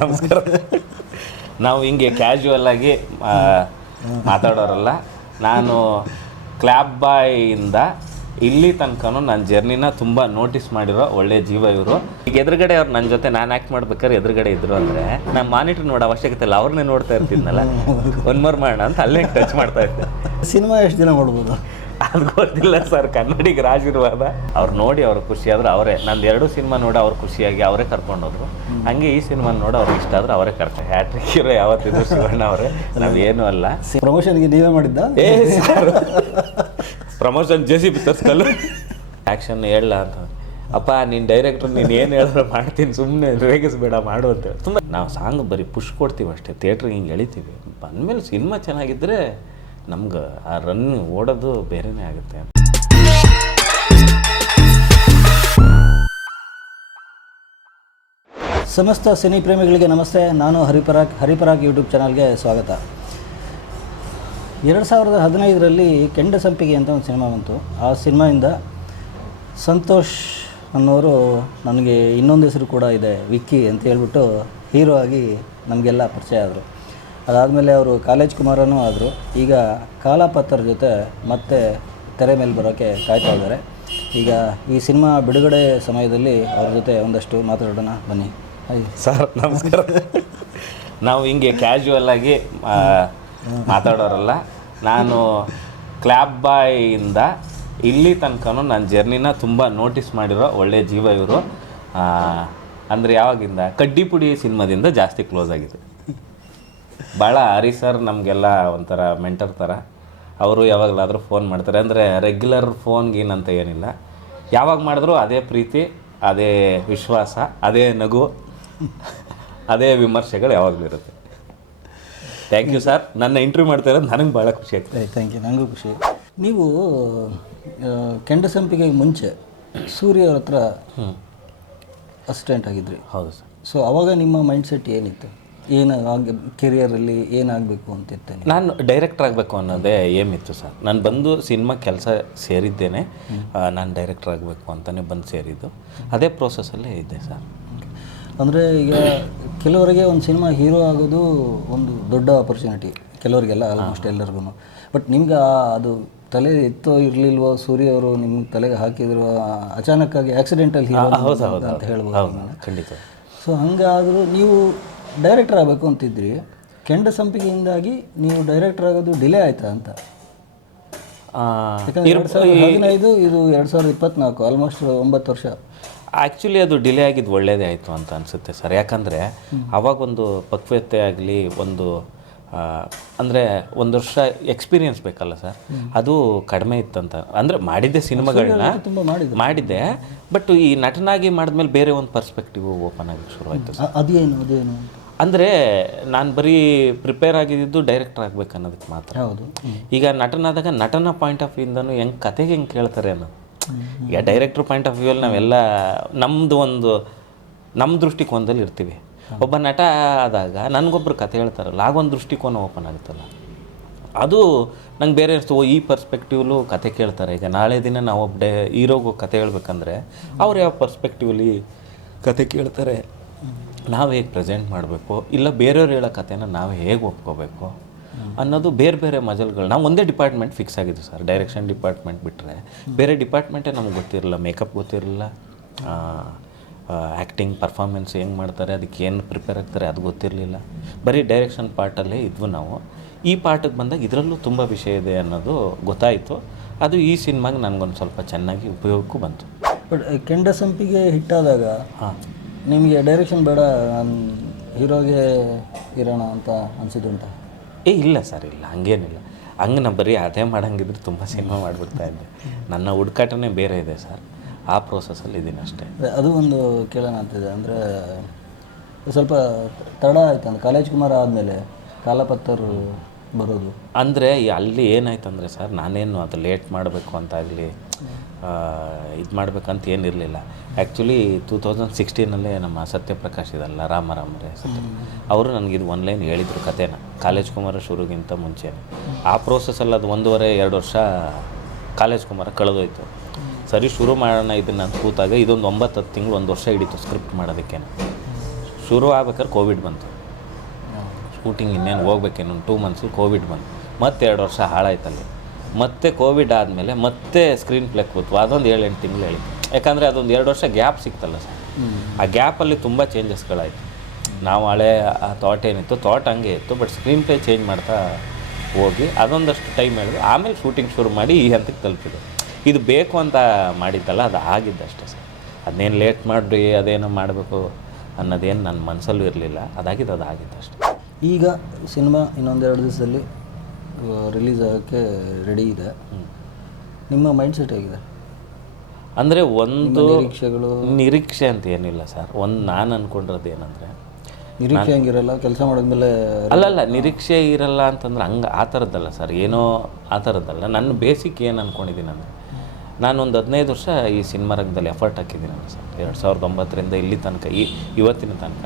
ನಮಸ್ಕಾರ. ನಾವು ಹಿಂಗೆ ಕ್ಯಾಶುವಲ್ ಆಗಿ ಮಾತಾಡೋರಲ್ಲ. ನಾನು ಕ್ಲ್ಯಾಬ್ ಬಾಯಿಂದ ಇಲ್ಲಿ ತನಕನೂ ನನ್ನ ಜರ್ನಿನ ತುಂಬ ನೋಟಿಸ್ ಮಾಡಿರೋ ಒಳ್ಳೆ ಜೀವ ಇವರು. ಈಗ ಎದುರುಗಡೆ ಅವ್ರು ನನ್ನ ಜೊತೆ, ನಾನು ಆ್ಯಕ್ಟ್ ಮಾಡ್ಬೇಕಾದ್ರೆ ಎದುರುಗಡೆ ಇದ್ರು ಅಂದರೆ, ನಾನು ಮಾನಿಟ್ರ್ ನೋಡೋ ಅವಶ್ಯಕತೆ ಇಲ್ಲ ಅವ್ರನ್ನೇ ನೋಡ್ತಾ ಇರ್ತಿದ್ನಲ್ಲ. ಒನ್ ಮೋರ್ ಮಾಡೋಣ ಅಂತ ಅಲ್ಲೇ ಟಚ್ ಮಾಡ್ತಾ ಇದ್ದೆ. ಸಿನಿಮಾ ಎಷ್ಟು ದಿನ ಮಾಡ್ಬೋದು ಅದು ಗೊತ್ತಿಲ್ಲ ಸರ್ ಕನ್ನಡಿಗರ ಆಶೀರ್ವಾದ. ಅವ್ರು ನೋಡಿ ಅವ್ರು ಖುಷಿ ಆದ್ರೆ ಅವರೇ. ನಂದು ಎರಡು ಸಿನಿಮಾ ನೋಡಿ ಅವ್ರು ಖುಷಿಯಾಗಿ ಅವರೇ ಕರ್ಕೊಂಡೋದ್ರು. ಹಂಗೆ ಈ ಸಿನಿಮಾ ನೋಡಿ ಅವ್ರಿಗೆ ಇಷ್ಟ ಆದ್ರೆ ಅವರೇ ಕರ್ಕೊಂಡು ಹ್ಯಾಟ್ರಿಕ್ ಇರೋ ಯಾವತ್ತಿದ್ರು ಶಿವಣ್ಣ ಅವರೇ. ನಾವೇನು ಅಲ್ಲ. ಪ್ರಮೋಷನ್ಗೆ ನೀವೇ ಮಾಡಿದ್ದ? ಏ ಪ್ರಮೋಷನ್ ಜೆ ಸಿ ಬಿ ತರ್ಸ್ಕಲ್ಲು ಆ್ಯಕ್ಷನ್ ಹೇಳಲ್ಲ ಅಂತ. ಅಪ್ಪ ನೀನು ಡೈರೆಕ್ಟ್ರ್ ನೀನು ಏನು ಹೇಳಿದ್ರೆ ಮಾಡ್ತೀನಿ. ಸುಮ್ಮನೆ ರೇಗಿಸ್ಬೇಡ ಮಾಡು ಅಂತೇಳಿ ತುಂಬ ನಾವು ಸಾಂಗ್ ಬರೀ ಪುಷ್ ಕೊಡ್ತೀವಿ ಅಷ್ಟೇ. ಥಿಯೇಟ್ರಿಗೆ ಹಿಂಗೆ ಎಳಿತೀವಿ. ಬಂದಮೇಲೆ ಸಿನಿಮಾ ಚೆನ್ನಾಗಿದ್ದರೆ ನಮ್ಗೆ ಆ ರನ್ ಓಡೋದು ಬೇರೆನೇ ಆಗುತ್ತೆ ಸಮಸ್ತ ಸಿನಿ ಪ್ರೇಮಿಗಳಿಗೆ ನಮಸ್ತೆ. ನಾನು ಹರಿಪರಾಗ್ ಹರಿಪರಾಗ್ ಯೂಟ್ಯೂಬ್ ಚಾನಲ್ಗೆ ಸ್ವಾಗತ. ಎರಡು ಸಾವಿರದ ಹದಿನೈದರಲ್ಲಿ ಕೆಂಡ ಸಂಪಿಗೆ ಅಂತ ಒಂದು ಸಿನಿಮಾ ಬಂತು. ಆ ಸಿನಿಮಾಯಿಂದ ಸಂತೋಷ್ ಅನ್ನೋರು ನನಗೆ ಇನ್ನೊಂದು ಹೆಸರು ಕೂಡ ಇದೆ, ವಿಕ್ಕಿ ಅಂತ ಹೇಳ್ಬಿಟ್ಟು ಹೀರೋ ಆಗಿ ನಮಗೆಲ್ಲ ಪರಿಚಯ ಆದರು. ಅದಾದಮೇಲೆ ಅವರು ಕಾಲೇಜ್ ಕುಮಾರನೂ ಆದರು. ಈಗ ಕಾಲಾಪತ್ರ ಜೊತೆ ಮತ್ತೆ ತೆರೆ ಮೇಲೆ ಬರೋಕ್ಕೆ ಕಾಯ್ತಾ ಇದ್ದಾರೆ. ಈಗ ಈ ಸಿನಿಮಾ ಬಿಡುಗಡೆ ಸಮಯದಲ್ಲಿ ಅವ್ರ ಜೊತೆ ಒಂದಷ್ಟು ಮಾತಾಡೋಣ, ಬನ್ನಿ. ಸರ್, ನಮಸ್ಕಾರ. ನಾವು ಹಿಂಗೆ ಕ್ಯಾಶುವಲ್ ಆಗಿ ಮಾತಾಡೋರಲ್ಲ. ನಾನು ಕ್ಲಾಬ್ ಬಾಯಿಂದ ಇಲ್ಲಿ ತನಕ ನನ್ನ ಜರ್ನಿನ ತುಂಬ ನೋಟಿಸ್ ಮಾಡಿರೋ ಒಳ್ಳೆಯ ಜೀವ ಇವರು. ಅಂದರೆ ಯಾವಾಗಿಂದ ಕಡ್ಡಿಪುಡಿ ಸಿನಿಮಾದಿಂದ ಜಾಸ್ತಿ ಕ್ಲೋಸ್ ಆಗಿದೆ. ಭಾಳ ಹರಿ ಸರ್ ನಮಗೆಲ್ಲ ಒಂಥರ ಮೆಂಟರ್ ಥರ ಅವರು ಯಾವಾಗಲಾದರೂ ಫೋನ್ ಮಾಡ್ತಾರೆ. ಅಂದರೆ ರೆಗ್ಯುಲರ್ ಫೋನ್ ಗೀನ್ ಅಂತ ಏನಿಲ್ಲ. ಯಾವಾಗ ಮಾಡಿದ್ರು ಅದೇ ಪ್ರೀತಿ ಅದೇ ವಿಶ್ವಾಸ ಅದೇ ನಗು ಅದೇ ವಿಮರ್ಶೆಗಳು ಯಾವಾಗಲೂ ಇರುತ್ತೆ. ಥ್ಯಾಂಕ್ ಯು ಸರ್ ನನ್ನ ಇಂಟರ್ವ್ಯೂ ಮಾಡ್ತಾ ಇರೋದು ನನಗೆ ಭಾಳ ಖುಷಿ ಆಗ್ತದೆ ಥ್ಯಾಂಕ್ ಯು ನನಗೂ ಖುಷಿ ನೀವು ಕೆಂಡ ಸಂಪಿಗೆ ಮುಂಚೆ ಸೂರ್ಯ ಅವ್ರ ಹತ್ರ ಅಸಿಸ್ಟೆಂಟ್ ಆಗಿದ್ರಿ. ಹೌದು ಸರ್ ಸೊ ಅವಾಗ ನಿಮ್ಮ ಮೈಂಡ್ ಸೆಟ್ ಏನಿತ್ತು? ಏನು ಆಗ ಕೆರಿಯರಲ್ಲಿ ಏನಾಗಬೇಕು ಅಂತಿತ್ತೇನೆ ನಾನು ಡೈರೆಕ್ಟರ್ ಆಗಬೇಕು ಅನ್ನೋದೇ ಏಮ್ ಇತ್ತು ಸರ್. ನಾನು ಬಂದು ಸಿನಿಮಾ ಕೆಲಸ ಸೇರಿದ್ದೇನೆ. ನಾನು ಡೈರೆಕ್ಟರ್ ಆಗಬೇಕು ಅಂತಲೇ ಬಂದು ಸೇರಿದ್ದು. ಅದೇ ಪ್ರೋಸೆಸ್ಸಲ್ಲೇ ಇದ್ದೆ ಸರ್. ಅಂದರೆ ಈಗ ಕೆಲವರಿಗೆ ಒಂದು ಸಿನಿಮಾ ಹೀರೋ ಆಗೋದು ಒಂದು ದೊಡ್ಡ ಆಪರ್ಚುನಿಟಿ ಕೆಲವರಿಗೆಲ್ಲ ಆಲ್ಮೋಸ್ಟ್ ಎಲ್ಲರಿಗೂ ಬಟ್ ನಿಮ್ಗೆ ಆ- ಅದು ತಲೆ ಇತ್ತೋ ಇರಲಿಲ್ವೋ ಸೂರ್ಯ ಅವರು ನಿಮ್ಮ ತಲೆಗೆ ಹಾಕಿದ್ರು ಅಚಾನಕ್ಕಾಗಿ ಆಕ್ಸಿಡೆಂಟಲ್ ಹೀರೋ ಹೌದು ಹೌದು ಅಂತ ಹೇಳ್ಬೋದು ಹೌದು ಖಂಡಿತ. ಸೊ ಹಂಗಾದರೂ ನೀವು ಡೈರೆಕ್ಟರ್ ಆಗಬೇಕು ಅಂತಿದ್ರಿ ಕೆಂಡ ಸಂಪಿಗೆಯಿಂದಾಗಿ ನೀವು ಡೈರೆಕ್ಟರ್ ಆಗೋದು ಡಿಲೇ ಆಯ್ತಾ ಅಂತ? ಯಾಕಂದ್ರೆ ಎರಡು ಸಾವಿರದ ಹದಿನೈದು ಇದು ಎರಡು ಸಾವಿರದ ಇಪ್ಪತ್ನಾಲ್ಕು ಆಲ್ಮೋಸ್ಟ್ ಒಂಬತ್ತು ವರ್ಷ. ಆ್ಯಕ್ಚುಲಿ ಅದು ಡಿಲೇ ಆಗಿದ್ದು ಒಳ್ಳೇದೇ ಆಯಿತು ಅಂತ ಅನಿಸುತ್ತೆ ಸರ್. ಯಾಕಂದರೆ ಅವಾಗೊಂದು ಪಕ್ವತೆ ಆಗಲಿ ಒಂದು ಅಂದರೆ ಒಂದು ವರ್ಷ ಎಕ್ಸ್ಪೀರಿಯನ್ಸ್ ಬೇಕಲ್ಲ ಸರ್. ಅದು ಕಡಿಮೆ ಇತ್ತಂತ. ಅಂದರೆ ಮಾಡಿದ್ದೆ ಸಿನಿಮಾಗಳನ್ನ ತುಂಬ ಮಾಡಿದ್ದೆ. ಮಾಡಿದ್ದೆ ಬಟ್ ಈ ನಟನಾಗಿ ಮಾಡಿದ್ಮೇಲೆ ಬೇರೆ ಒಂದು ಪರ್ಸ್ಪೆಕ್ಟಿವ್ ಓಪನ್ ಆಗಿ ಶುರು ಆಯಿತು ಅದೇನು ಅದೇನು? ಅಂದರೆ ನಾನು ಬರೀ ಪ್ರಿಪೇರ್ ಆಗಿದ್ದು ಡೈರೆಕ್ಟರ್ ಆಗ್ಬೇಕು ಅನ್ನೋದಕ್ಕೆ ಮಾತ್ರ. ಹೌದು. ಈಗ ನಟನಾದಾಗ ನಟನ ಪಾಯಿಂಟ್ ಆಫ್ ವ್ಯೂಯಿಂದನೂ ಹೆಂಗೆ ಕತೆಗೆ ಹೆಂಗೆ ಕೇಳ್ತಾರೆ ಅನ್ನೋದು. ಈಗ ಡೈರೆಕ್ಟರ್ ಪಾಯಿಂಟ್ ಆಫ್ ವ್ಯೂಯಲ್ಲಿ ನಾವೆಲ್ಲ ನಮ್ಮದು ಒಂದು ನಮ್ಮ ದೃಷ್ಟಿಕೋನದಲ್ಲಿ ಇರ್ತೀವಿ. ಒಬ್ಬ ನಟ ಆದಾಗ ನನಗೊಬ್ಬರು ಕತೆ ಹೇಳ್ತಾರಲ್ಲ ಆಗೊಂದು ದೃಷ್ಟಿಕೋನ ಓಪನ್ ಆಗುತ್ತಲ್ಲ. ಅದು ನಂಗೆ ಬೇರೆ ಇರ್ತು ಈ ಪರ್ಸ್ಪೆಕ್ಟಿವ್ಲು ಕತೆ ಕೇಳ್ತಾರೆ. ಈಗ ನಾಳೆ ದಿನ ನಾವು ಒಬ್ಬ ಡೇ ಹೀರೋಗೂ ಕತೆ ಹೇಳ್ಬೇಕಂದ್ರೆ ಅವ್ರು ಯಾವ ಪರ್ಸ್ಪೆಕ್ಟಿವಲ್ಲಿ ಕತೆ ಕೇಳ್ತಾರೆ? ನಾವು ಹೇಗೆ ಪ್ರೆಸೆಂಟ್ ಮಾಡಬೇಕು? ಇಲ್ಲ ಬೇರೆಯವ್ರು ಹೇಳೋ ಕಥೆನ ನಾವು ಹೇಗೆ ಒಪ್ಕೋಬೇಕು? ಅನ್ನೋದು ಬೇರೆ ಬೇರೆ ಮಜಲ್ಗಳು ನಾವು ಒಂದೇ ಡಿಪಾರ್ಟ್ಮೆಂಟ್ ಫಿಕ್ಸ್ ಆಗಿದ್ದು ಸರ್. ಡೈರೆಕ್ಷನ್ ಡಿಪಾರ್ಟ್ಮೆಂಟ್ ಬಿಟ್ಟರೆ ಬೇರೆ ಡಿಪಾರ್ಟ್ಮೆಂಟೇ ನಮ್ಗೆ ಗೊತ್ತಿರಲಿಲ್ಲ. ಮೇಕಪ್ ಗೊತ್ತಿರಲಿಲ್ಲ. ಆ್ಯಕ್ಟಿಂಗ್ ಪರ್ಫಾರ್ಮೆನ್ಸ್ ಹೆಂಗೆ ಮಾಡ್ತಾರೆ ಅದಕ್ಕೆ ಏನು ಪ್ರಿಪೇರ್ ಆಗ್ತಾರೆ ಅದು ಗೊತ್ತಿರಲಿಲ್ಲ. ಬರೀ ಡೈರೆಕ್ಷನ್ ಪಾರ್ಟಲ್ಲೇ ಇದ್ವು ನಾವು. ಈ ಪಾರ್ಟಿಗೆ ಬಂದಾಗ ಇದರಲ್ಲೂ ತುಂಬ ವಿಷಯ ಇದೆ ಅನ್ನೋದು ಗೊತ್ತಾಯಿತು. ಅದು ಈ ಸಿನಿಮಾಗೆ ನನಗೊಂದು ಸ್ವಲ್ಪ ಚೆನ್ನಾಗಿ ಉಪಯೋಗಕ್ಕೂ ಬಂತು. ಬಟ್ ಕೆಂಡ ಸಂಪಿಗೆ ಹಿಟ್ಟಾದಾಗ ಹಾಂ. ನಿಮಗೆ ಡೈರೆಕ್ಷನ್ ಬೇಡ ನಾನು ಹೀರೋಗೆ ಇರೋಣ ಅಂತ ಅನಿಸಿದುಂಟ ಏ ಇಲ್ಲ ಸರ್ ಇಲ್ಲ ಹಂಗೇನಿಲ್ಲ. ಹಂಗೆ ನಾ ಬರೀ ಅದೇ ಮಾಡೋಂಗಿದ್ರೆ ತುಂಬ ಸಿನಿಮಾ ಮಾಡಿಬಿಡ್ತಾ ಇದ್ದೆ. ನನ್ನ ಹುಡುಕಾಟನೇ ಬೇರೆ ಇದೆ ಸರ್ ಆ ಪ್ರೋಸೆಸ್ಸಲ್ಲಿ ಇದ್ದೀನಿ ಅಷ್ಟೇ. ಅದು ಒಂದು ಕೇಳೋಣ ಅಂತಿದೆ ಅಂದರೆ ಸ್ವಲ್ಪ ತಡ ಆಯ್ತು ಅಂದ್ರೆ ಕಾಲೇಜ್ ಕುಮಾರ್ ಆದಮೇಲೆ ಕಾಲಪತ್ತರು ಬರೋದು. ಅಂದರೆ ಅಲ್ಲಿ ಏನಾಯ್ತು ಅಂದರೆ ಸರ್ ನಾನೇನು ಅದು ಲೇಟ್ ಮಾಡಬೇಕು ಅಂತಾಗಲಿ ಇದು ಮಾಡಬೇಕಂತ ಏನಿರಲಿಲ್ಲ. ಆ್ಯಕ್ಚುಲಿ ಟೂ ತೌಸಂಡ್ ಸಿಕ್ಸ್ಟೀನಲ್ಲೇ ನಮ್ಮ ಸತ್ಯಪ್ರಕಾಶ್ ಇದಲ್ಲ ರಾಮರಾಮ್ರೆ ಸತ್ಯ. ಅವರು ನನಗೆ ಇದು ಒನ್ ಲೈನ್ ಹೇಳಿದರು ಕತೆನ ಕಾಲೇಜ್ ಕುಮಾರ ಶುರುಗಿಂತ ಮುಂಚೆ ಆ ಪ್ರೋಸೆಸ್ಸಲ್ಲಿ ಅದು ಒಂದೂವರೆ ಎರಡು ವರ್ಷ ಕಾಲೇಜ್ ಕುಮಾರ ಕಳೆದೋಯ್ತು. ಸರಿ ಶುರು ಮಾಡೋಣ ಇದನ್ನು ಕೂತಾಗ ಇದೊಂದು ಒಂಬತ್ತು ಹತ್ತು ತಿಂಗಳು ಒಂದು ವರ್ಷ ಹಿಡಿತು ಸ್ಕ್ರಿಪ್ಟ್ ಮಾಡೋದಕ್ಕೆ ಶುರು ಆಗ್ಬೇಕಾದ್ರೆ ಕೋವಿಡ್ ಬಂತು. ಶೂಟಿಂಗ್ ಇನ್ನೇನು ಹೋಗ್ಬೇಕು ಇನ್ನೊಂದು ಟೂ ಮಂತ್ಸು ಕೋವಿಡ್ ಬಂದು ಮತ್ತೆ ಎರಡು ವರ್ಷ ಹಾಳಾಯ್ತಲ್ಲಿ. ಮತ್ತೆ ಕೋವಿಡ್ ಆದಮೇಲೆ ಮತ್ತೆ ಸ್ಕ್ರೀನ್ ಪ್ಲೇ ಕೂತು ಅದೊಂದು ಏಳು ಎಂಟು ತಿಂಗಳು ಹೇಳಿ ಯಾಕಂದರೆ ಅದೊಂದು ಎರಡು ವರ್ಷ ಗ್ಯಾಪ್ ಸಿಕ್ತಲ್ಲ ಸರ್. ಆ ಗ್ಯಾಪಲ್ಲಿ ತುಂಬ ಚೇಂಜಸ್ಗಳಾಯಿತು ನಾವು ಹಳೆ ಆ ಥಾಟ್ ಏನಿತ್ತು? ಥಾಟ್ ಹಂಗೆ ಇತ್ತು ಬಟ್ ಸ್ಕ್ರೀನ್ ಪ್ಲೇ ಚೇಂಜ್ ಮಾಡ್ತಾ ಹೋಗಿ ಅದೊಂದಷ್ಟು ಟೈಮ್ ಹೇಳಿದ್ರು. ಆಮೇಲೆ ಶೂಟಿಂಗ್ ಶುರು ಮಾಡಿ ಈ ಹಂತಕ್ಕೆ ತಲುಪಿದೆ. ಇದು ಬೇಕು ಅಂತ ಮಾಡಿದ್ದಲ್ಲ ಅದು ಆಗಿದ್ದಷ್ಟೇ ಸರ್. ಅದನ್ನೇನು ಲೇಟ್ ಮಾಡಿರಿ ಅದೇನೋ ಮಾಡಬೇಕು ಅನ್ನೋದೇನು ನನ್ನ ಮನಸ್ಸಲ್ಲೂ ಇರಲಿಲ್ಲ. ಅದಾಗಿದ್ದು ಅದು ಆಗಿದ್ದಷ್ಟೇ ಈಗ ಸಿನಿಮಾ ಇನ್ನೊಂದೆರಡು ದಿವಸದಲ್ಲಿ ರಿಲೀಸ್ ಆಗೋಕ್ಕೆ ರೆಡಿ ಇದೆ. ನಿಮ್ಮ ಮೈಂಡ್ ಸೆಟ್ ಹೇಗಿದೆ? ಅಂದರೆ ಒಂದು ನಿರೀಕ್ಷೆಗಳು? ನಿರೀಕ್ಷೆ ಅಂತ ಏನಿಲ್ಲ ಸರ್. ಒಂದು ನಾನು ಅಂದ್ಕೊಂಡಿರೋದು ಏನಂದರೆ ನಿರೀಕ್ಷೆ ಹಂಗಿರಲ್ಲ ಕೆಲಸ ಮಾಡಿದ್ಮೇಲೆ ಅಲ್ಲಲ್ಲ ನಿರೀಕ್ಷೆ ಇರಲ್ಲ ಅಂತಂದ್ರೆ ಹಂಗೆ ಆ ಥರದ್ದಲ್ಲ ಸರ್. ಏನೋ ಆ ಥರದ್ದಲ್ಲ. ನನ್ನ ಬೇಸಿಕ್ ಏನು ಅಂದ್ಕೊಂಡಿದ್ದೀನಿ ಅಂದರೆ ನಾನೊಂದು ಹದಿನೈದು ವರ್ಷ ಈ ಸಿನಿಮಾ ರಂಗದಲ್ಲಿ ಎಫರ್ಟ್ ಹಾಕಿದ್ದೀನಲ್ಲ ಸರ್. ಎರಡು ಸಾವಿರದ ಒಂಬತ್ತರಿಂದ ಇಲ್ಲಿ ತನಕ ಈ ಇವತ್ತಿನ ತನಕ.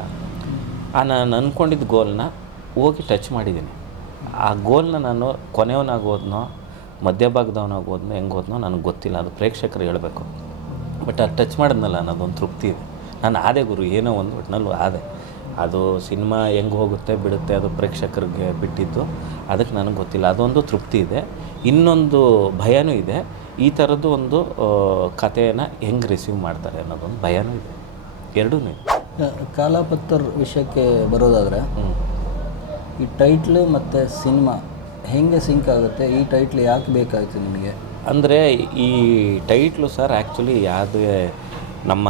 ಆ ನಾನು ಅಂದ್ಕೊಂಡಿದ್ದ ಗೋಲ್ನ ಹೋಗಿ ಟಚ್ ಮಾಡಿದ್ದೀನಿ. ಆ ಗೋಲ್ನ ನಾನು ಕೊನೆಯವನಾಗೋದ್ನೋ ಮಧ್ಯಭಾಗದವನಾಗೋದ್ನೋ ಹೆಂಗೆ ಹೋದ್ನೋ ನನಗೆ ಗೊತ್ತಿಲ್ಲ. ಅದು ಪ್ರೇಕ್ಷಕರು ಹೇಳಬೇಕು. ಬಟ್ ಅದು ಟಚ್ ಮಾಡಿದ್ನಲ್ಲ ಅನ್ನೋದೊಂದು ತೃಪ್ತಿ ಇದೆ. ನಾನು ಆದೆ ಗುರು ಏನೋ ಒಂದು ಒಟ್ಟಿನಲ್ಲೂ ಆದೆ. ಅದು ಸಿನಿಮಾ ಹೆಂಗೆ ಹೋಗುತ್ತೆ ಬಿಡುತ್ತೆ ಅದು ಪ್ರೇಕ್ಷಕರಿಗೆ ಬಿಟ್ಟಿದ್ದು ಅದಕ್ಕೆ ನನಗೆ ಗೊತ್ತಿಲ್ಲ. ಅದೊಂದು ತೃಪ್ತಿ ಇದೆ. ಇನ್ನೊಂದು ಭಯನೂ ಇದೆ. ಈ ಥರದ್ದು ಒಂದು ಕಥೆಯನ್ನು ಹೆಂಗೆ ರಿಸೀವ್ ಮಾಡ್ತಾರೆ ಅನ್ನೋದೊಂದು ಭಯನೂ ಇದೆ. ಎರಡೂ ಇದೆ. ಕಾಲಾಪತ್ತರ್ ವಿಷಯಕ್ಕೆ ಬರೋದಾದರೆ ಹ್ಞೂ ಈ ಟೈಟ್ಲು ಮತ್ತು ಸಿನಿಮಾ ಹೆಂಗೆ ಸಿಂಕ್ ಆಗುತ್ತೆ? ಈ ಟೈಟ್ಲ್ ಯಾಕೆ ಬೇಕಾಯಿತು ನಿಮಗೆ? ಅಂದರೆ ಈ ಟೈಟ್ಲು ಸರ್ ಆ್ಯಕ್ಚುಲಿ ಯಾವುದೇ ನಮ್ಮ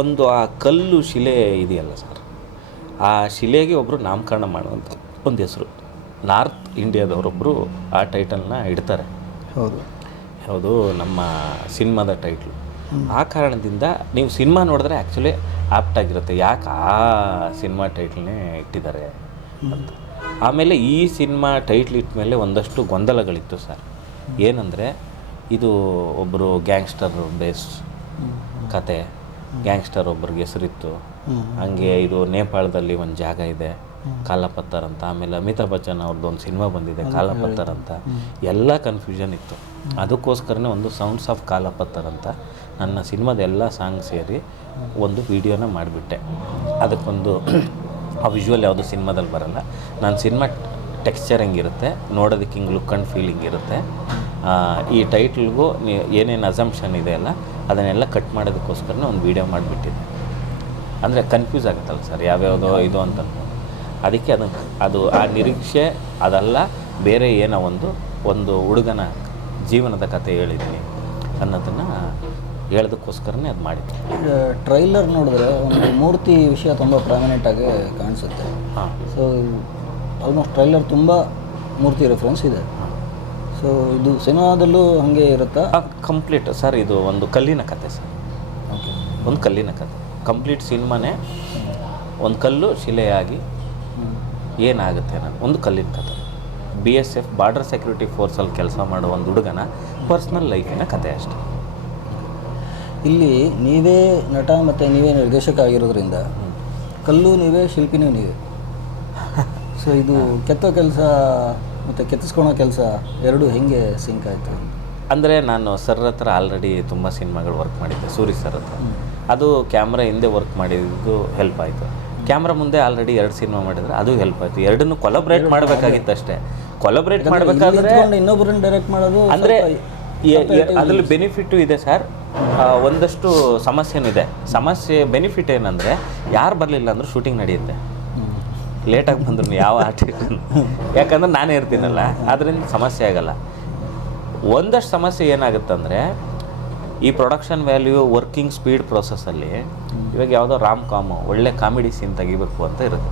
ಒಂದು ಆ ಕಲ್ಲು ಶಿಲೆ ಇದೆಯಲ್ಲ ಸರ್ ಆ ಶಿಲೆಗೆ ಒಬ್ಬರು ನಾಮಕರಣ ಮಾಡುವಂಥ ಒಂದು ಹೆಸರು. ನಾರ್ತ್ ಇಂಡಿಯಾದವರೊಬ್ಬರು ಆ ಟೈಟಲ್ನ ಇಡ್ತಾರೆ. ಹೌದು. ಹೌದು ನಮ್ಮ ಸಿನಿಮಾದ ಟೈಟ್ಲು. ಆ ಕಾರಣದಿಂದ ನೀವು ಸಿನಿಮಾ ನೋಡಿದ್ರೆ ಆ್ಯಕ್ಚುಲಿ ಆಪ್ಟ್ ಆಗಿರುತ್ತೆ ಯಾಕೆ ಆ ಸಿನಿಮಾ ಟೈಟ್ಲನ್ನೇ ಇಟ್ಟಿದ್ದಾರೆ ಅಂತ. ಆಮೇಲೆ ಈ ಸಿನಿಮಾ ಟೈಟ್ಲ್ ಇಟ್ಟ ಮೇಲೆ ಒಂದಷ್ಟು ಗೊಂದಲಗಳಿತ್ತು ಸರ್. ಏನಂದರೆ, ಇದು ಒಬ್ಬರು ಗ್ಯಾಂಗ್ಸ್ಟರ್ ಬೇಸ್ ಕತೆ. ಗ್ಯಾಂಗ್ಸ್ಟರ್ ಒಬ್ರಿಗೆ ಹೆಸರಿತ್ತು. ಹಂಗೆ ಇದು ನೇಪಾಳದಲ್ಲಿ ಒಂದು ಜಾಗ ಇದೆ. ಕಾಲಪತ್ತರ್ ಅಂತ ಆಮೇಲೆ ಅಮಿತಾಬ್ ಬಚ್ಚನ್ ಅವ್ರದ್ದು ಒಂದು ಸಿನಿಮಾ ಬಂದಿದೆ ಕಾಲಪತ್ತರ್ ಅಂತ. ಎಲ್ಲ ಕನ್ಫ್ಯೂಷನ್ ಇತ್ತು. ಅದಕ್ಕೋಸ್ಕರನೇ ಒಂದು ಸೌಂಡ್ಸ್ ಆಫ್ ಕಾಲಪತ್ತರ್ ಅಂತ ನನ್ನ ಸಿನಿಮಾದ ಎಲ್ಲ ಸಾಂಗ್ ಸೇರಿ ಒಂದು ವಿಡಿಯೋನ ಮಾಡಿಬಿಟ್ಟೆ. ಅದಕ್ಕೊಂದು ಆ ವಿಜುವಲ್ ಯಾವುದು ಸಿನಿಮಾದಲ್ಲಿ ಬರಲ್ಲ. ನಾನು ಸಿನಿಮಾ ಟೆಕ್ಸ್ಚರ್ ಹೆಂಗಿರುತ್ತೆ ನೋಡೋದಕ್ಕೆ ಹಿಂಗೆ ಲುಕ್ ಆ್ಯಂಡ್ ಫೀಲಿಂಗ್ ಇರುತ್ತೆ ಈ ಟೈಟ್ಲ್ಗೂ ನೀ ಏನೇನು ಅಸಂಪ್ಷನ್ ಇದೆ ಅಲ್ಲ ಅದನ್ನೆಲ್ಲ ಕಟ್ ಮಾಡೋದಕ್ಕೋಸ್ಕರನೇ ಒಂದು ವೀಡಿಯೋ ಮಾಡಿಬಿಟ್ಟಿದ್ದೆ. ಅಂದರೆ ಕನ್ಫ್ಯೂಸ್ ಆಗುತ್ತಲ್ಲ ಸರ್ ಯಾವ್ಯಾವುದೋ ಇದು ಅಂತ. ಅದಕ್ಕೆ ಅದು ಅದು ಆ ನಿರೀಕ್ಷೆ ಅದಲ್ಲ ಬೇರೆ ಏನೋ ಒಂದು ಒಂದು ಹುಡುಗನ ಜೀವನದ ಕತೆ ಹೇಳಿದ್ದೀನಿ ಅನ್ನೋದನ್ನು ಹೇಳೋದಕ್ಕೋಸ್ಕರನೇ ಅದು ಮಾಡಿದ್ದೆ. ಈಗ ಟ್ರೈಲರ್ ನೋಡಿದ್ರೆ ಒಂದು ಮೂರ್ತಿ ವಿಷಯ ತುಂಬ ಪ್ರಾಮಿನೆಂಟ್ ಆಗಿ ಕಾಣಿಸುತ್ತೆ. ಹಾಂ. ಸೊ ಆಲ್ಮೋಸ್ಟ್ ಟ್ರೈಲರ್ ತುಂಬ ಮೂರ್ತಿ ರೆಫರೆನ್ಸ್ ಇದೆ. ಸೊ ಇದು ಸಿನಿಮಾದಲ್ಲೂ ಹಾಗೆ ಇರುತ್ತಾ? ಕಂಪ್ಲೀಟ್ ಸರ್ ಇದು ಒಂದು ಕಲ್ಲಿನ ಕತೆ ಸರ್. ಓಕೆ ಒಂದು ಕಲ್ಲಿನ ಕತೆ. ಕಂಪ್ಲೀಟ್ ಸಿನಿಮಾನೇ ಒಂದು ಕಲ್ಲು ಶಿಲೆಯಾಗಿ ಏನಾಗುತ್ತೆ ನಾನು ಒಂದು ಕಲ್ಲಿನ ಕಥೆ B S F border security ಫೋರ್ಸಲ್ಲಿ ಕೆಲಸ ಮಾಡೋ ಒಂದು ಹುಡುಗನ ಪರ್ಸ್ನಲ್ ಲೈಫಿನ ಕತೆ ಅಷ್ಟೆ. ಇಲ್ಲಿ ನೀವೇ ನಟ ಮತ್ತು ನೀವೇ ನಿರ್ದೇಶಕ ಆಗಿರೋದ್ರಿಂದ ಕಲ್ಲು ನೀವೇ ಶಿಲ್ಪಿನೂ ನೀವೇ. ಸೊ ಇದು ಕೆತ್ತೋ ಕೆಲಸ ಮತ್ತು ಕೆತ್ತಿಸ್ಕೊಳೋ ಕೆಲಸ ಎರಡು ಹೆಂಗೆ ಸಿಂಕ್ ಆಯಿತು? ಅಂದರೆ ನಾನು ಸರ್ ಹತ್ರ ಆಲ್ರೆಡಿ ತುಂಬ ಸಿನಿಮಾಗಳು ವರ್ಕ್ ಮಾಡಿದ್ದೆ. ಸೂರಿ ಸರ್ ಹತ್ರ. ಅದು ಕ್ಯಾಮ್ರಾ ಹಿಂದೆ ವರ್ಕ್ ಮಾಡಿದ್ದು ಹೆಲ್ಪ್ ಆಯಿತು. ಕ್ಯಾಮ್ರಾ ಮುಂದೆ ಆಲ್ರೆಡಿ ಎರಡು ಸಿನಿಮಾ ಮಾಡಿದ್ರೆ. ಅದು ಹೆಲ್ಪ್ ಆಯ್ತು. ಎರಡನ್ನು ಕೊಲಬ್ರೇಟ್ ಮಾಡಬೇಕಾಗಿತ್ತು ಅಷ್ಟೇ. ಕೊಲಬ್ರೇಟ್ ಮಾಡಬೇಕಾದ್ರೆ ಇನ್ನೊಬ್ಬರನ್ನ ಡೈರೆಕ್ಟ್ ಮಾಡೋದು ಅಂದರೆ ಅದರಲ್ಲಿ ಬೆನಿಫಿಟ್ಟು ಇದೆ ಸರ್ ಒಂದಷ್ಟು ಸಮಸ್ಯೆನೂ ಇದೆ ಸಮಸ್ಯೆ ಬೆನಿಫಿಟ್ ಏನಂದರೆ ಯಾರು ಬರಲಿಲ್ಲ ಅಂದ್ರೆ ಶೂಟಿಂಗ್ ನಡೆಯುತ್ತೆ. ಲೇಟಾಗಿ ಬಂದ್ರು ಯಾವ ಆರ್ಟಿಸ್ಟ್ ಯಾಕಂದ್ರೆ ನಾನೇ ಇರ್ತೀನಲ್ಲ. ಅದರಿಂದ ಸಮಸ್ಯೆ ಆಗಲ್ಲ. ಒಂದಷ್ಟು ಸಮಸ್ಯೆ ಏನಾಗುತ್ತಂದರೆ ಈ ಪ್ರೊಡಕ್ಷನ್ ವ್ಯಾಲ್ಯೂ ವರ್ಕಿಂಗ್ ಸ್ಪೀಡ್ ಪ್ರೊಸೆಸ್ಸಲ್ಲಿ ಇವಾಗ ಯಾವುದೋ ರಾಮ್ ಕಾಮು ಒಳ್ಳೆ ಕಾಮಿಡಿ ಸೀನ್ ತೆಗಿಬೇಕು ಅಂತ ಇರುತ್ತೆ.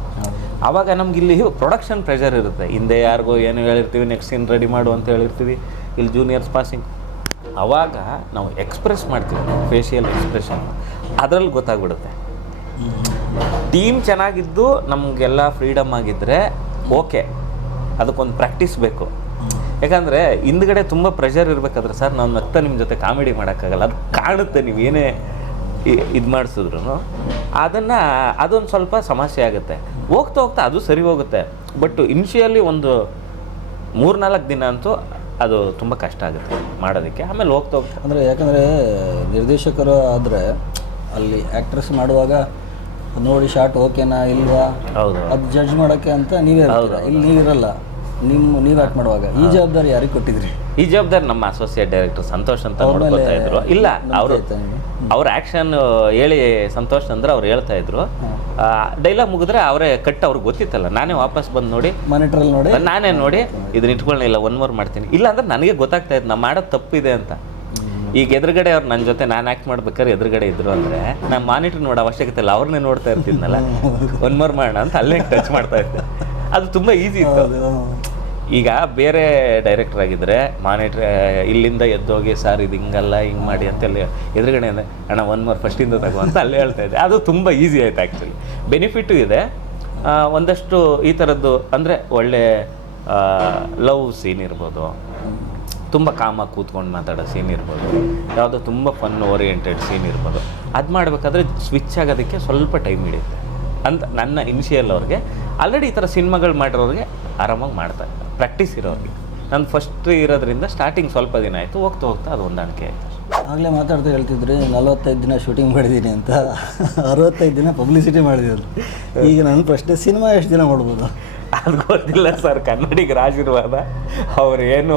ಆವಾಗ ನಮ್ಗೆ ಇಲ್ಲಿ ಪ್ರೊಡಕ್ಷನ್ ಪ್ರೆಷರ್ ಇರುತ್ತೆ. ಹಿಂದೆ ಯಾರಿಗೋ ಏನು ಹೇಳಿರ್ತೀವಿ ನೆಕ್ಸ್ಟ್ ಸೀನ್ ರೆಡಿ ಮಾಡು ಅಂತ ಹೇಳಿರ್ತೀವಿ, ಇಲ್ಲಿ ಜೂನಿಯರ್ಸ್ ಪಾಸಿಂಗ್ ಆವಾಗ ನಾವು ಎಕ್ಸ್ಪ್ರೆಸ್ ಮಾಡ್ತೀವಿ ಫೇಶಿಯಲ್ ಎಕ್ಸ್ಪ್ರೆಷನ್ ಅದರಲ್ಲಿ ಗೊತ್ತಾಗ್ಬಿಡುತ್ತೆ. ಟೀಮ್ ಚೆನ್ನಾಗಿದ್ದು, ನಮಗೆಲ್ಲ ಫ್ರೀಡಮ್ ಆಗಿದ್ದರೆ ಓಕೆ ಅದಕ್ಕೊಂದು ಪ್ರಾಕ್ಟೀಸ್ ಬೇಕು. ಯಾಕಂದರೆ, ಹಿಂದ್ಗಡೆ ತುಂಬ ಪ್ರೆಷರ್ ಇರಬೇಕಾದ್ರೆ ಸರ್ ನಾವು ನಗ್ತಾ ನಿಮ್ಮ ಜೊತೆ ಕಾಮಿಡಿ ಮಾಡೋಕ್ಕಾಗಲ್ಲ. ಅದು ಕಾಣುತ್ತೆ, ನೀವು ಏನೇ ಇದು ಮಾಡಿಸಿದ್ರು ಅದನ್ನು ಅದೊಂದು ಸ್ವಲ್ಪ ಸಮಸ್ಯೆ ಆಗುತ್ತೆ. ಹೋಗ್ತಾ ಹೋಗ್ತಾ ಅದು ಸರಿ ಹೋಗುತ್ತೆ. ಬಟ್ ಇನಿಷಿಯಲಿ ಒಂದು ಮೂರ್ನಾಲ್ಕು ದಿನ ಅಂತೂ ಅದು ತುಂಬ ಕಷ್ಟ ಆಗುತ್ತೆ ಮಾಡೋದಕ್ಕೆ. ಆಮೇಲೆ ಹೋಗ್ತಾ ಹೋಗ್ತಾ. ಅಂದರೆ ಯಾಕಂದರೆ ನಿರ್ದೇಶಕರು ಆದರೆ ಅಲ್ಲಿ ಆ್ಯಕ್ಟ್ರೆಸ್ ಮಾಡುವಾಗ ನೋಡಿ ಶಾರ್ಟ್ ಓಕೆನಾ ಇಲ್ವಾ? ಹೌದು. ಅದು ಜಡ್ಜ್ ಮಾಡೋಕ್ಕೆ ಅಂತ ನೀವೇ ಇಲ್ಲಿ ನೀವಿರಲ್ಲ. ನಿಮ್ಮ ನೀವು ಆಕ್ಟ್ ಮಾಡುವಾಗ ಈ ಜವಾಬ್ದಾರಿ ಯಾರಿಗೆ ಕೊಟ್ಟಿದ್ರಿ? ಈ ಜವಾಬ್ದಾರಿ ನಮ್ಮ ಅಸೋಸಿಯೇಟ್ ಡೈರೆಕ್ಟರ್ ಸಂತೋಷ್ ಅಂತ ನೋಡ್ಕೊತಾ ಇದ್ರು. ಇಲ್ಲ ಅವರು ಆಯ್ತಾ ನಿಮ್ಗೆ? ಅವ್ರ ಆಕ್ಷನ್ ಹೇಳಿ ಸಂತೋಷ್ ಅಂದ್ರೆ ಅವ್ರು ಹೇಳ್ತಾ ಇದ್ರು. ಡೈಲಾಗ್ ಮುಗಿದ್ರೆ ಅವರೇ ಕಟ್ ಅವ್ರಿಗೆ ಗೊತ್ತಿತ್ತಲ್ಲ. ನಾನೇ ವಾಪಸ್ ಬಂದು ನೋಡಿ ಮಾನಿಟ್ರಲ್ಲಿ ನೋಡಿ. ನಾನೇ ನೋಡಿ ಇದನ್ನ ಇಟ್ಕೊಳ್ಳಿಲ್ಲ ಒನ್ ಮೋರ್ ಮಾಡ್ತೀನಿ. ಇಲ್ಲ ಅಂದ್ರೆ ನನಗೆ ಗೊತ್ತಾಗ್ತಾ ಇತ್ತು ನಾ ಮಾಡೋದು ತಪ್ಪಿದೆ ಅಂತ. ಈಗ ಎದುರುಗಡೆ ಅವ್ರು ನನ್ನ ಜೊತೆ ನಾನು ಆ್ಯಕ್ಟ್ ಮಾಡ್ಬೇಕಾದ್ರೆ ಎದುರುಗಡೆ ಇದ್ರು ಅಂದ್ರೆ ನಾನು ಮಾನಿಟರ್ ನೋಡೋ ಅವಶ್ಯಕತೆ ಇಲ್ಲ ಅವ್ರನ್ನೇ ನೋಡ್ತಾ ಇರ್ತಿದ್ನಲ್ಲ. ಒನ್ ಮೋರ್ ಮಾಡೋಣ ಅಂತ ಅಲ್ಲೇ ಟಚ್ ಮಾಡ್ತಾ ಇದ್ದೆ. ಅದು ತುಂಬ ಈಸಿ ಇತ್ತು. ಈಗ ಬೇರೆ ಡೈರೆಕ್ಟರ್ ಆಗಿದ್ರೆ ಮಾನಿಟ್ರ್ ಇಲ್ಲಿಂದ ಎದ್ದೋಗಿ, ಸರ್, ಇದು ಹಿಂಗಲ್ಲ, ಹಿಂಗೆ ಮಾಡಿ ಅಂತೆಲ್ಲ ಎದುರುಗಡೆ ಅಂದರೆ, ಅಣ್ಣ ಒನ್ ಮೋರ್ ಫಸ್ಟಿಂದ ತಗೋ ಅಂತ ಅಲ್ಲೇ ಹೇಳ್ತಾ ಇದ್ದೆ. ಅದು ತುಂಬ ಈಸಿ ಆಯಿತು ಆ್ಯಕ್ಚುಲಿ ಬೆನಿಫಿಟ್ಟು ಇದೆ. ಒಂದಷ್ಟು ಈ ಥರದ್ದು ಅಂದರೆ ಒಳ್ಳೆ ಲವ್ ಸೀನ್ ಇರ್ಬೋದು. ತುಂಬ ಕಾಮಾಗಿ ಕೂತ್ಕೊಂಡು ಮಾತಾಡೋ ಸೀನ್ ಇರ್ಬೋದು. ಯಾವುದೋ ತುಂಬ ಫನ್ ಓರಿಯೆಂಟೆಡ್ ಸೀನ್ ಇರ್ಬೋದು. ಅದು ಮಾಡಬೇಕಾದ್ರೆ ಸ್ವಿಚ್ ಆಗೋದಕ್ಕೆ ಸ್ವಲ್ಪ ಟೈಮ್ ಹಿಡಿಯುತ್ತೆ. ಅಂತ ನನ್ನ ಇನಿಷಿಯಲ್ ಅವ್ರಿಗೆ. ಆಲ್ರೆಡಿ ಈ ಥರ ಸಿನಿಮಾಗಳು ಮಾಡಿರೋರಿಗೆ ಆರಾಮಾಗಿ ಮಾಡ್ತಾರೆ ಪ್ರಾಕ್ಟೀಸ್ ಇರೋರಿಗೆ. ನಾನು ಫಸ್ಟ್ ಇರೋದ್ರಿಂದ ಸ್ಟಾರ್ಟಿಂಗ್ ಸ್ವಲ್ಪ ದಿನ ಆಯಿತು ಹೋಗ್ತಾ ಹೋಗ್ತಾ ಅದು ಹೊಂದಾಣಿಕೆ ಆಯಿತು. ಆಗಲೇ ಮಾತಾಡ್ತಾ ಹೇಳ್ತಿದ್ರಿ ನಲವತ್ತೈದು ದಿನ ಶೂಟಿಂಗ್ ಮಾಡಿದ್ದೀನಿ ಅಂತ. ಅರವತ್ತೈದು ದಿನ ಪಬ್ಲಿಸಿಟಿ ಮಾಡಿದ್ರು ಈಗ ನನ್ನ ಪ್ರಶ್ನೆ ಸಿನಿಮಾ ಎಷ್ಟು ದಿನ ಮಾಡ್ಬೋದು ಅದು ಗೊತ್ತಿಲ್ಲ ಸರ್ ಕನ್ನಡಿಗರ ಆಶೀರ್ವಾದ. ಅವ್ರು ಏನು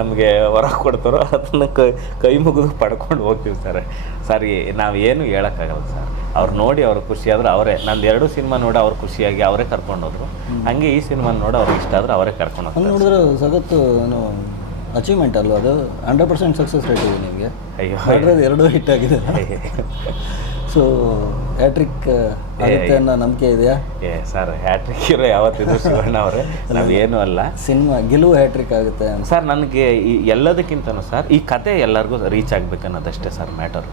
ನಮಗೆ ಹೊರ ಕೊಡ್ತಾರೋ ಅದನ್ನು ಕೈ ಕೈ ಮುಗಿದು ಪಡ್ಕೊಂಡು ಹೋಗ್ತೀವಿ ಸರ್. ಸರಿ ನಾವು ಏನು ಹೇಳೋಕ್ಕಾಗಲ್ಲ ಸರ್. ಅವ್ರು ನೋಡಿ ಅವ್ರು ಖುಷಿ ಆದ್ರೆ ಅವರೇ. ನಂದು ಎರಡು ಸಿನಿಮಾ ನೋಡಿ ಅವ್ರು ಖುಷಿಯಾಗಿ ಅವರೇ ಕರ್ಕೊಂಡು ಹೋದ್ರು. ಹಂಗೆ ಈ ಸಿನಿಮಾ ನೋಡಿ ಅವ್ರಿಗೆ ಇಷ್ಟ ಆದ್ರೆ ಅವರೇ ಕರ್ಕೊಂಡು ಹಂಗೆ ಹೋಗ್ತಾರೆ. ನೋಡಿದ್ರೆ ಸಗತ್ತು ಏನು ಅಚೀವ್ಮೆಂಟ್ ಅಲ್ವಾ ಅದು? ಹಂಡ್ರೆಡ್ ಪರ್ಸೆಂಟ್ ಸಕ್ಸಸ್ ರೇಟ್ ಇದೆ ನಿಮಗೆ. ಅಯ್ಯೋ. ಎರಡು ಎರಡೂ ಹಿಟ್ ಆಗಿದೆ. ಸೊ ಹ್ಯಾಟ್ರಿಕ್ ಆಗುತ್ತೆ ಅನ್ನೋ ನಂಬಿಕೆ ಇದೆಯಾ? ಏ ಸರ್ ಹ್ಯಾಟ್ರಿಕ್ ಇರೋ ಯಾವತ್ತಿದ್ರು ಶಿವಣ್ಣ ಅವರೇ. ನಾವು ಏನೂ ಅಲ್ಲ. ಸಿನಿಮಾ ಗೆಲುವು ಹ್ಯಾಟ್ರಿಕ್ ಆಗುತ್ತೆ ಸರ್ ನನಗೆ ಈ ಎಲ್ಲದಕ್ಕಿಂತನೂ ಸರ್ ಈ ಕತೆ ಎಲ್ಲರಿಗೂ ರೀಚ್ ಆಗಬೇಕನ್ನೋದಷ್ಟೇ ಸರ್ ಮ್ಯಾಟರ್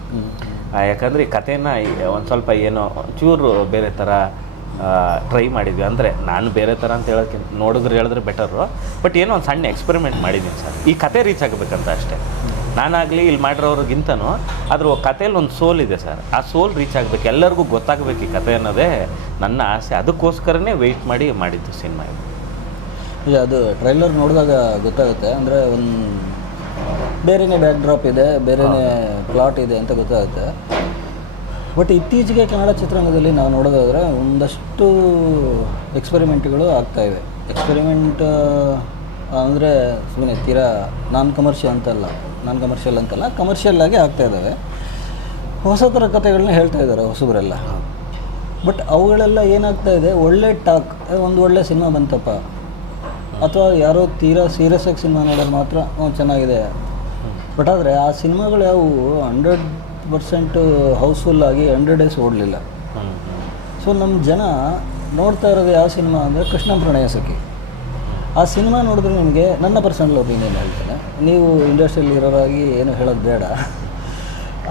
ಯಾಕಂದರೆ ಈ ಕಥೆನ ಒಂದು ಸ್ವಲ್ಪ ಏನೋ ಒಂಚೂರು ಬೇರೆ ಥರ ಟ್ರೈ ಮಾಡಿದ್ವಿ. ಅಂದರೆ ನಾನು ಬೇರೆ ಥರ ಅಂತ ಹೇಳೋಕ್ಕೆ ನೋಡಿದ್ರೆ ಹೇಳಿದ್ರೆ ಬೆಟರು ಬಟ್ ಏನೋ ಒಂದು ಸಣ್ಣ ಎಕ್ಸ್ಪೆರಿಮೆಂಟ್ ಮಾಡಿದ್ದೀನಿ ಸರ್. ಈ ಕತೆ ರೀಚ್ ಆಗಬೇಕಂತ ಅಷ್ಟೇ. ನಾನಾಗಲಿ ಇಲ್ಲಿ ಮಾಡಿರೋರಿಗಿಂತನೂ ಅದ್ರ ಕಥೆಯಲ್ಲಿ ಒಂದು ಸೋಲ್ ಇದೆ ಸರ್. ಆ ಸೋಲ್ ರೀಚ್ ಆಗಬೇಕು. ಎಲ್ಲರಿಗೂ ಗೊತ್ತಾಗಬೇಕು ಈ ಕತೆ ಅನ್ನೋದೇ ನನ್ನ ಆಸೆ. ಅದಕ್ಕೋಸ್ಕರನೇ ವೆಯ್ಟ್ ಮಾಡಿ ಮಾಡಿದ್ದು ಸಿನಿಮಾ ಇದು. ಅದು ಟ್ರೈಲರ್ ನೋಡಿದಾಗ ಗೊತ್ತಾಗುತ್ತೆ. ಅಂದರೆ ಒಂದು ಬೇರೆನೇ ಬ್ಯಾಕ್ ಡ್ರಾಪ್ ಇದೆ ಬೇರೆನೇ ಪ್ಲಾಟ್ ಇದೆ ಅಂತ ಗೊತ್ತಾಗುತ್ತೆ. ಬಟ್ ಇತ್ತೀಚೆಗೆ ಕನ್ನಡ ಚಿತ್ರರಂಗದಲ್ಲಿ ನಾವು ನೋಡೋದಾದರೆ ಒಂದಷ್ಟು ಎಕ್ಸ್ಪೆರಿಮೆಂಟ್ಗಳು ಆಗ್ತಾಯಿವೆ ಎಕ್ಸ್ಪೆರಿಮೆಂಟ್ ಅಂದರೆ ಸುಮ್ಮನೆ ತೀರಾ ನಾನ್ ಕಮರ್ಷಿಯಲ್ ಅಂತಲ್ಲ ನಾನ್ ಕಮರ್ಷಿಯಲ್ ಅಂತಲ್ಲ ಕಮರ್ಷಿಯಲ್ ಆಗಿ ಆಗ್ತಾ ಇದ್ದಾವೆ ಹೊಸ ಥರ ಕಥೆಗಳನ್ನ ಹೇಳ್ತಾ ಇದ್ದಾರೆ ಹೊಸಬರೆಲ್ಲ. ಬಟ್ ಅವುಗಳೆಲ್ಲ ಏನಾಗ್ತಾ ಇದೆ? ಒಳ್ಳೆ ಟಾಕ್ ಒಂದು ಒಳ್ಳೆ ಸಿನಿಮಾ ಬಂತಪ್ಪ. ಅಥವಾ ಯಾರೋ ತೀರಾ ಸೀರಿಯಸ್ ಆಗಿ ಸಿನಿಮಾ ನೋಡೋದು ಮಾತ್ರ ಚೆನ್ನಾಗಿದೆ ಬಟ್ ಆದರೆ ಆ ಸಿನಿಮಾಗಳು ಯಾವುವು ಹಂಡ್ರೆಡ್ ಪರ್ಸೆಂಟ್ ಹೌಸ್ಫುಲ್ ಆಗಿ ಹಂಡ್ರೆಡ್ ಡೇಸ್ ಓಡಲಿಲ್ಲ. ಸೊ ನಮ್ಮ ಜನ ನೋಡ್ತಾ ಇರೋದು ಯಾವ ಸಿನಿಮಾ ಅಂದರೆ ಕೃಷ್ಣ ಪ್ರಣಯ ಸಖಿ ಆ ಸಿನಿಮಾ ನೋಡಿದ್ರೆ ನಿಮಗೆ ನನ್ನ ಪರ್ಸನಲ್ ಒಪಿನಿಯನ್ ಹೇಳ್ತೇನೆ. ನೀವು ಇಂಡಸ್ಟ್ರಿಯಲ್ಲಿ ಇರೋರಾಗಿ ಏನು ಹೇಳೋದು ಬೇಡ.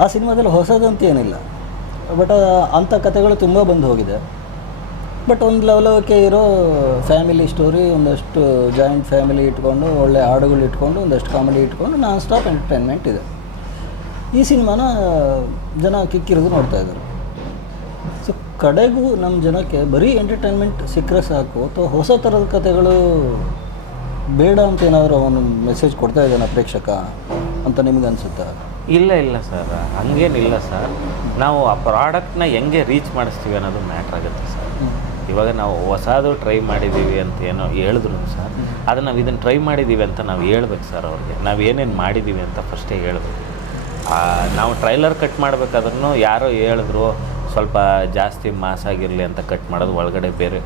ಆ ಸಿನಿಮಾದಲ್ಲಿ ಹೊಸದಂತ ಏನಿಲ್ಲ ಬಟ್ ಅಂಥ ಕಥೆಗಳು ತುಂಬ ಬಂದು ಹೋಗಿದೆ. ಬಟ್ ಒಂದು ಲವಲವಿಕೆ ಇರೋ ಫ್ಯಾಮಿಲಿ ಸ್ಟೋರಿ ಒಂದಷ್ಟು ಜಾಯಿಂಟ್ ಫ್ಯಾಮಿಲಿ ಇಟ್ಕೊಂಡು ಒಳ್ಳೆ ಹಾಡುಗಳು ಇಟ್ಕೊಂಡು ಒಂದಷ್ಟು ಕಾಮಿಡಿ ಇಟ್ಕೊಂಡು ನಾನ್ ಸ್ಟಾಪ್ ಎಂಟರ್ಟೈನ್ಮೆಂಟ್ ಇದೆ. ಈ ಸಿನಿಮಾನ ಜನ ಕಿಕ್ಕಿರೋದು ನೋಡ್ತಾ ಇದ್ದಾರೆ. ಸೊ ಕಡೆಗೂ ನಮ್ಮ ಜನಕ್ಕೆ ಬರೀ ಎಂಟರ್ಟೈನ್ಮೆಂಟ್ ಸಿಕ್ಕರೆ ಸಾಕು ಅಥವಾ ಹೊಸ ಥರದ ಕಥೆಗಳು ಬೇಡ ಅಂತ ಏನಾದರೂ ಅವನು ಮೆಸೇಜ್ ಕೊಡ್ತಾ ಇದ್ದಾನೆ ಪ್ರೇಕ್ಷಕ ಅಂತ ನಿಮ್ಗೆ ಅನಿಸುತ್ತಾ? ಇಲ್ಲ ಇಲ್ಲ ಸರ್ ಹಂಗೇನಿಲ್ಲ ಸರ್ ನಾವು ಆ ಪ್ರಾಡಕ್ಟ್ನ ಹೆಂಗೆ ರೀಚ್ ಮಾಡಿಸ್ತೀವಿ ಅನ್ನೋದು ಮ್ಯಾಟ್ರ್ ಆಗುತ್ತೆ ಸರ್ ಇವಾಗ ನಾವು ಹೊಸದು ಟ್ರೈ ಮಾಡಿದ್ದೀವಿ ಅಂತ ಏನೋ ಹೇಳಿದ್ರು ಸರ್. ಆದರೆ ನಾವು ಇದನ್ನು ಟ್ರೈ ಮಾಡಿದ್ದೀವಿ ಅಂತ ನಾವು ಹೇಳ್ಬೇಕು ಸರ್ ಅವ್ರಿಗೆ. ನಾವು ಏನೇನು ಮಾಡಿದ್ದೀವಿ ಅಂತ ಫಸ್ಟೇ ಹೇಳ್ಬೇಕು. ನಾವು ಟ್ರೈಲರ್ ಕಟ್ ಮಾಡಬೇಕಾದ್ರೂ ಯಾರೋ ಹೇಳಿದ್ರು, ಸ್ವಲ್ಪ ಜಾಸ್ತಿ ಮಾಸ್ ಆಗಿರಲಿ ಅಂತ ಕಟ್ ಮಾಡೋದು ಒಳಗಡೆ ಬೇರೆ